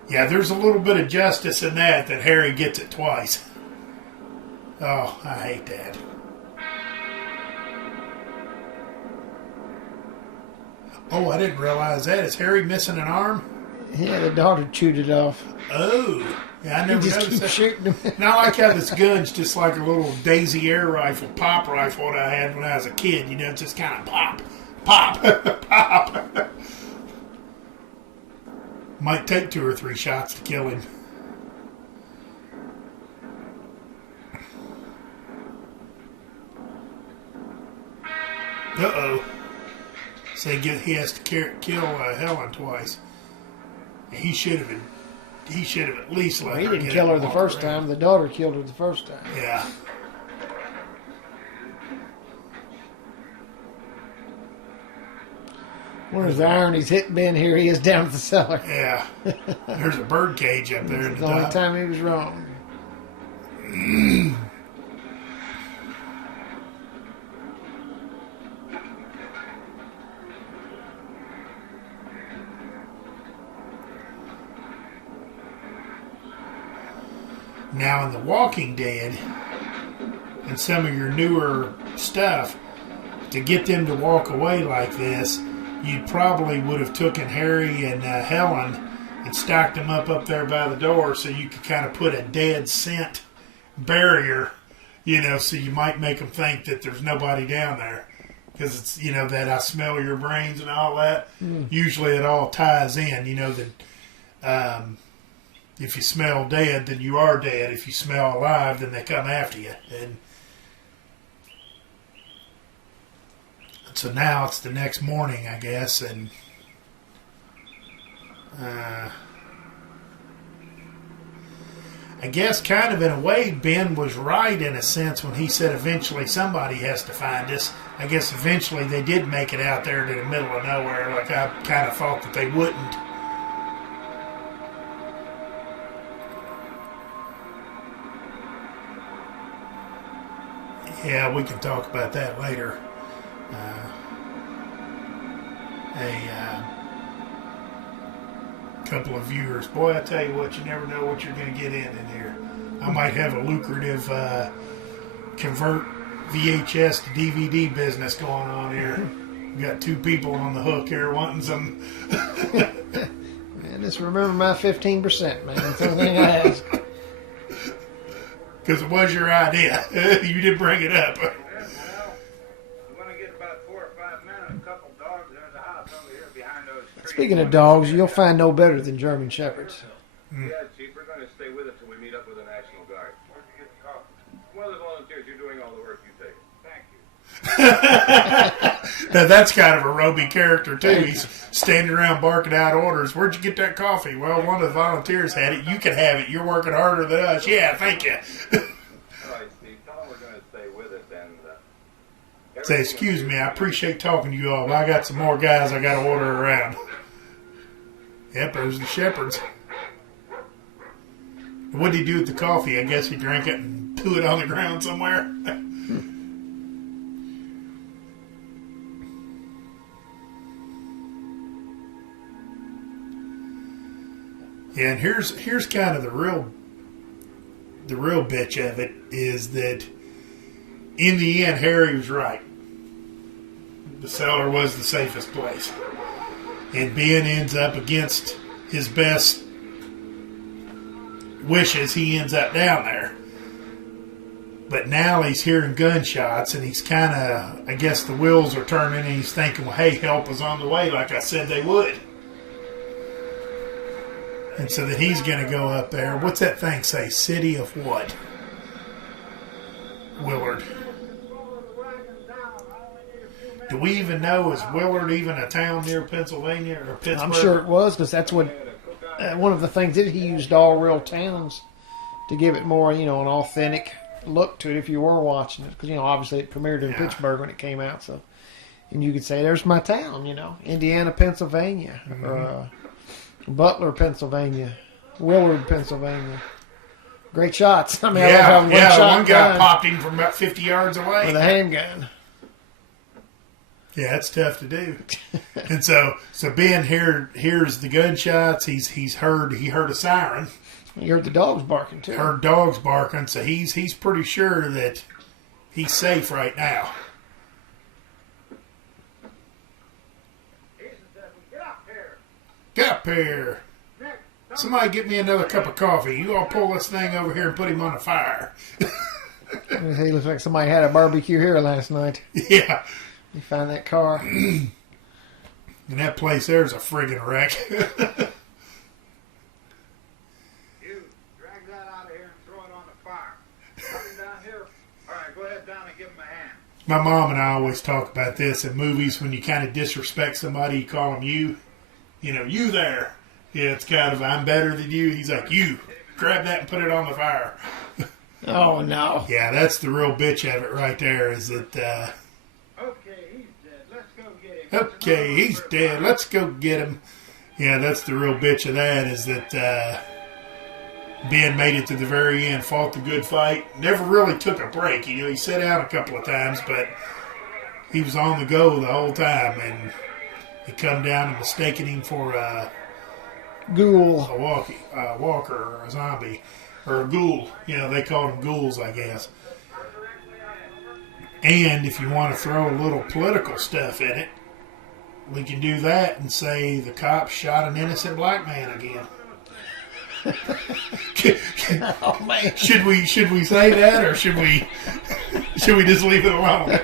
Yeah, there's a little bit of justice in that Harry gets it twice. Oh, I hate that. Oh, I didn't realize that. Is Harry missing an arm? Yeah, the daughter chewed it off. Oh. Yeah, I never He just noticed keeps that. shooting him. And I like how this gun's just like a little Daisy air rifle, pop rifle that I had when I was a kid. You know, it's just kind of pop, pop, pop. Might take 2 or 3 shots to kill him. Uh-oh. So he has to kill Helen twice. He should have at least let He her didn't get kill it her the walk first around. time. The daughter killed her the first time. Yeah. One of the ironies hit Ben here. He is down at the cellar. Yeah. There's a bird cage up there in It's the the only top. time he was wrong. Now in The Walking Dead and some of your newer stuff, to get them to walk away like this, you probably would have taken Harry and Helen and stacked them up there by the door so you could kind of put a dead scent barrier, you know, so you might make them think that there's nobody down there. Because it's, you know, that I smell your brains and all that. Usually it all ties in, you know, that if you smell dead, then you are dead. If you smell alive, then they come after you. And so now it's the next morning, I guess, and I guess kind of in a way Ben was right in a sense when he said eventually somebody has to find us. I guess eventually they did make it out there to the middle of nowhere, like I kind of thought that they wouldn't. Yeah, we can talk about that later. A couple of viewers. Boy, I tell you what, you never know what you're going to get in here. I might have a lucrative convert VHS to DVD business going on here. We got 2 people on the hook here wanting some. Man, just remember my 15%, man. That's the only thing I ask. Because it was your idea. You did bring it up. Well, when I get about 4 or 5 men and a couple dogs, there's a house over here behind those trees. Speaking of dogs, you'll find no better than German Shepherds. Yeah, Chief, we're going to stay with it till we meet up with the National Guard. Where'd you get the coffee? One of the volunteers. You're doing all the work. You take it. Thank you. Now that's kind of a Roby character too. He's standing around barking out orders. Where'd you get that coffee? Well, one of the volunteers had it. You can have it. You're working harder than us. Yeah, thank you. All right, Steve. Tell them we're going to stay with it and... Say, excuse me, I appreciate talking to you all, but I got some more guys I got to order around. Yep, those are the Shepherds. What did he do with the coffee? I guess he drank it and threw it on the ground somewhere. Yeah, and here's kind of the real bitch of it is that in the end Harry was right. The cellar was the safest place. And Ben ends up against his best wishes, he ends up down there. But now he's hearing gunshots and he's kind of, I guess the wheels are turning and he's thinking, well, hey, help is on the way like I said they would. And so that he's going to go up there. What's that thing say? City of what? Willard. Do we even know, is Willard even a town near Pennsylvania or Pittsburgh? I'm sure it was, because that's what one of the things that he used all real towns to give it more, you know, an authentic look to it if you were watching it. Because, you know, obviously it premiered in Pittsburgh when it came out. So, and you could say, there's my town, you know, Indiana, Pennsylvania, or Butler, Pennsylvania, Willard, Pennsylvania. Great shots. I mean, I love Yeah, how one yeah. shot One guy gun popped him from about 50 yards away. with a handgun. Yeah, it's tough to do. And so Ben hears the gunshots. He heard a siren. You heard the dogs barking too. Heard dogs barking. So he's pretty sure that he's safe right now. Get up here. Get up here. Somebody get me another cup of coffee. You all pull this thing over here and put him on the fire. He looks like somebody had a barbecue here last night. Yeah. You find that car. And that place there's a friggin' wreck. You drag that out of here and throw it on the fire. Coming down here. All right, go ahead down and give him a hand. My mom and I always talk about this in movies when you kind of disrespect somebody, you call them you. You know, you there. Yeah, it's kind of, I'm better than you. He's like, you. Grab that and put it on the fire. Oh, no. Yeah, that's the real bitch of it right there is that, Okay, he's dead. Let's go get him. okay, he's dead. Let's go get him. Yeah, that's the real bitch of that is that Ben made it to the very end, fought the good fight, never really took a break. You know, he sat down a couple of times, but he was on the go the whole time, and it come down to mistaking him for Ghoul. a walker or a zombie or a ghoul. You know, they called them ghouls, I guess. And if you want to throw a little political stuff in it, we can do that and say the cops shot an innocent black man again. Oh, man. Should we say that, or should we just leave it alone?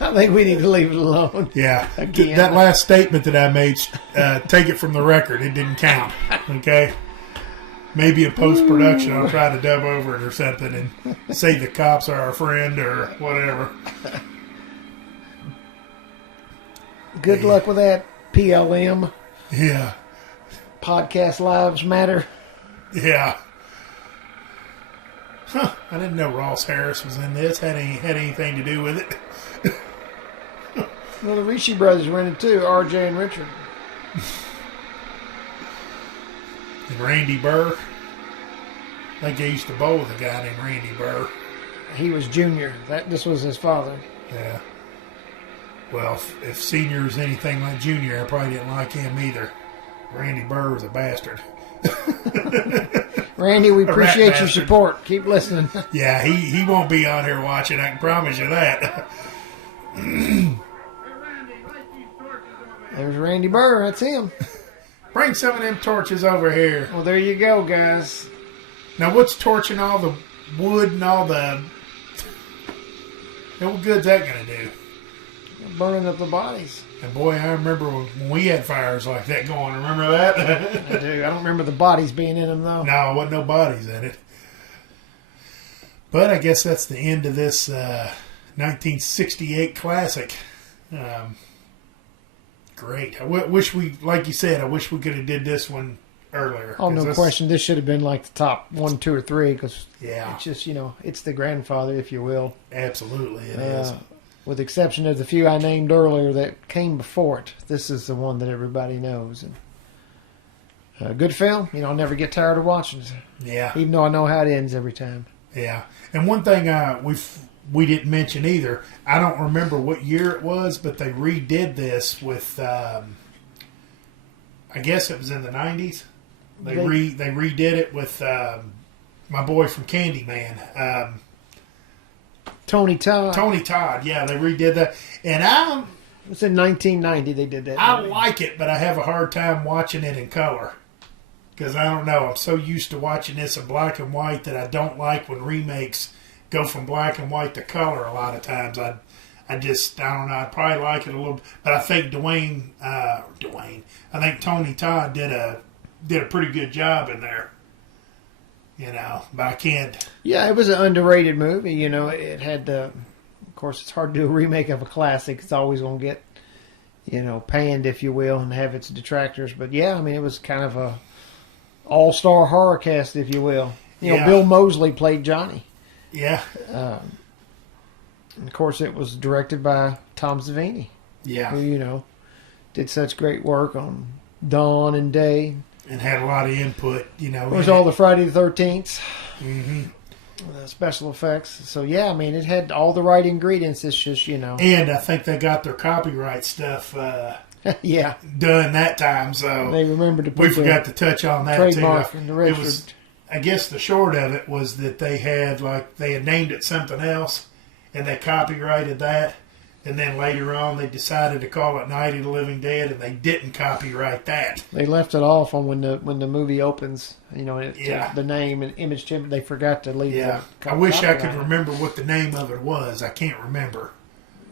I think we need to leave it alone. Yeah, Again. that last statement that I made, take it from the record. It didn't count. Okay, maybe in post production I'll try to dub over it or something and say the cops are our friend or whatever. Good luck with that, PLM. Yeah, Podcast Lives Matter. yeah. Huh, I didn't know Ross Harris was in this. Had anything to do with it? Well, the Ricci brothers were in it too, RJ and Richard. And Randy Burr. I think they used to bowl with a guy named Randy Burr. He was junior. This was his father. Yeah. Well, if Senior is anything like Junior, I probably didn't like him either. Randy Burr was a bastard. Randy, we A rat appreciate your bastard. support. Keep listening. Yeah, he won't be on here watching, I can promise you that. Hey, Randy, light these torches over here. There's Randy Burr. That's him. Bring some of them torches over here. Well, there you go, guys. Now, what's torching all the wood and all the... What good's that going to do? Burning up the bodies. And boy, I remember when we had fires like that going. Remember that? I do. I don't remember the bodies being in them, though. No, wasn't no bodies in it. But I guess that's the end of this 1968 classic. Great. I wish we, like you said, I wish we could have did this one earlier. Oh, 'Cause no this- question. This should have been like the top 1, 2, or 3 because Yeah, it's just, it's the grandfather, if you will. absolutely it is. With the exception of the few I named earlier that came before it. This is the one that everybody knows. And good film. I'll never get tired of watching it, Yeah, even though I know how it ends every time. yeah. And one thing we didn't mention either, I don't remember what year it was, but they redid this with, I guess it was in the 90s. They redid it with my boy from Candyman, Tony Todd. Tony Todd. Yeah, they redid that, and It's in 1990 they did that. I movie. like it, but I have a hard time watching it in color because I don't know. I'm so used to watching this in black and white that I don't like when remakes go from black and white to color. A lot of times, I don't know. I probably like it a little, but I think I think Tony Todd did a pretty good job in there. But I can't. Yeah, it was an underrated movie. It had of course, it's hard to do a remake of a classic. It's always going to get, panned, if you will, and have its detractors. But yeah, it was kind of a all-star horror cast, if you will. Yeah. Bill Moseley played Johnny. Yeah, And of course, it was directed by Tom Savini, yeah, who, did such great work on Dawn and Day. and had a lot of input. You know, Of course, all the Friday the 13th. Mm-hmm. Special effects. So, yeah, I mean, it had all the right ingredients. It's just, you know. And I think they got their copyright stuff Yeah. done that time, so They remembered to put we the forgot to touch on that trademark too. and the It registered. was, I guess the short of it was that they had named it something else, and they copyrighted that, and then later on they decided to call it Night of the Living Dead, and they didn't copyright that. They left it off on when the movie opens. You know, Yeah. the name and image. They forgot to leave. Yeah, the I wish I could copyright. remember what the name of it was. I can't remember.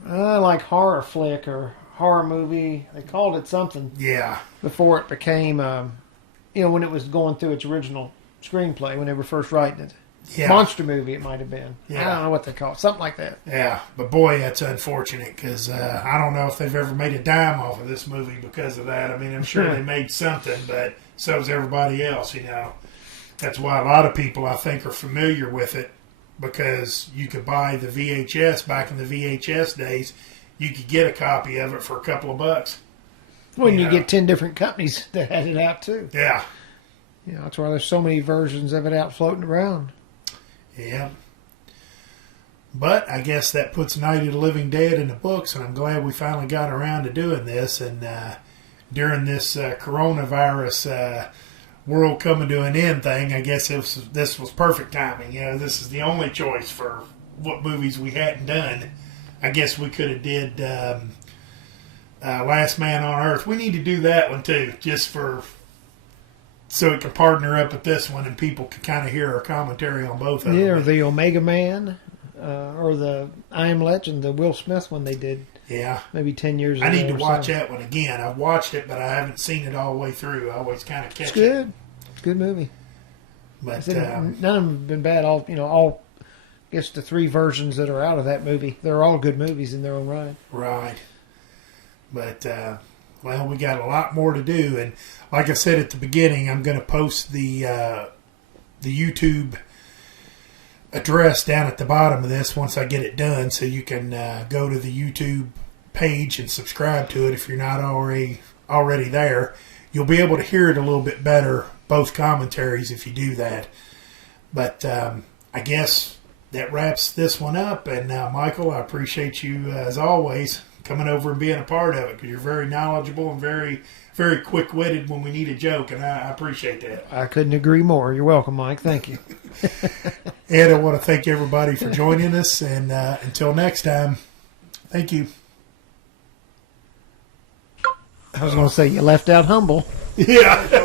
Like horror flick or horror movie. They called it something Yeah, before it became, when it was going through its original screenplay when they were first writing it. yeah, Monster movie, it might have been. Yeah. I don't know what they call it. Something like that. yeah. But boy, that's unfortunate because I don't know if they've ever made a dime off of this movie because of that. I mean, I'm sure they made something, but so's everybody else. You know, that's why a lot of people I think are familiar with it because you could buy the VHS back in the VHS days. You could get a copy of it for a couple of bucks. When you Yeah. get 10 different companies that had it out too. Yeah, You know, that's why there's so many versions of it out floating around. yeah. But I guess that puts Night of the Living Dead in the books, and I'm glad we finally got around to doing this. And during this coronavirus world coming to an end thing, I guess this was perfect timing. You know, this is the only choice for what movies we hadn't done. I guess we could have did Last Man on Earth. We need to do that one too, just so it can partner up with this one, and people can kind of hear our commentary on both of Yeah, or them. the Omega Man, or the I Am Legend, the Will Smith one they did Yeah. maybe 10 years ago. I need to or watch so. that one again. I've watched it, but I haven't seen it all the way through. I always kind of catch It's it. good. It's a good movie. But None of them have been bad. All I guess the 3 versions that are out of that movie, they're all good movies in their own right. right. But well, we got a lot more to do, and like I said at the beginning, I'm going to post the YouTube address down at the bottom of this once I get it done, so you can go to the YouTube page and subscribe to it if you're not already there. You'll be able to hear it a little bit better, both commentaries, if you do that. But I guess that wraps this one up. And Michael, I appreciate you, as always, coming over and being a part of it, because you're very knowledgeable and very, very quick-witted when we need a joke, and I appreciate that. I couldn't agree more. You're welcome, Mike. Thank you. And I want to thank everybody for joining us, and until next time, thank you. I was going to say you left out humble. Yeah.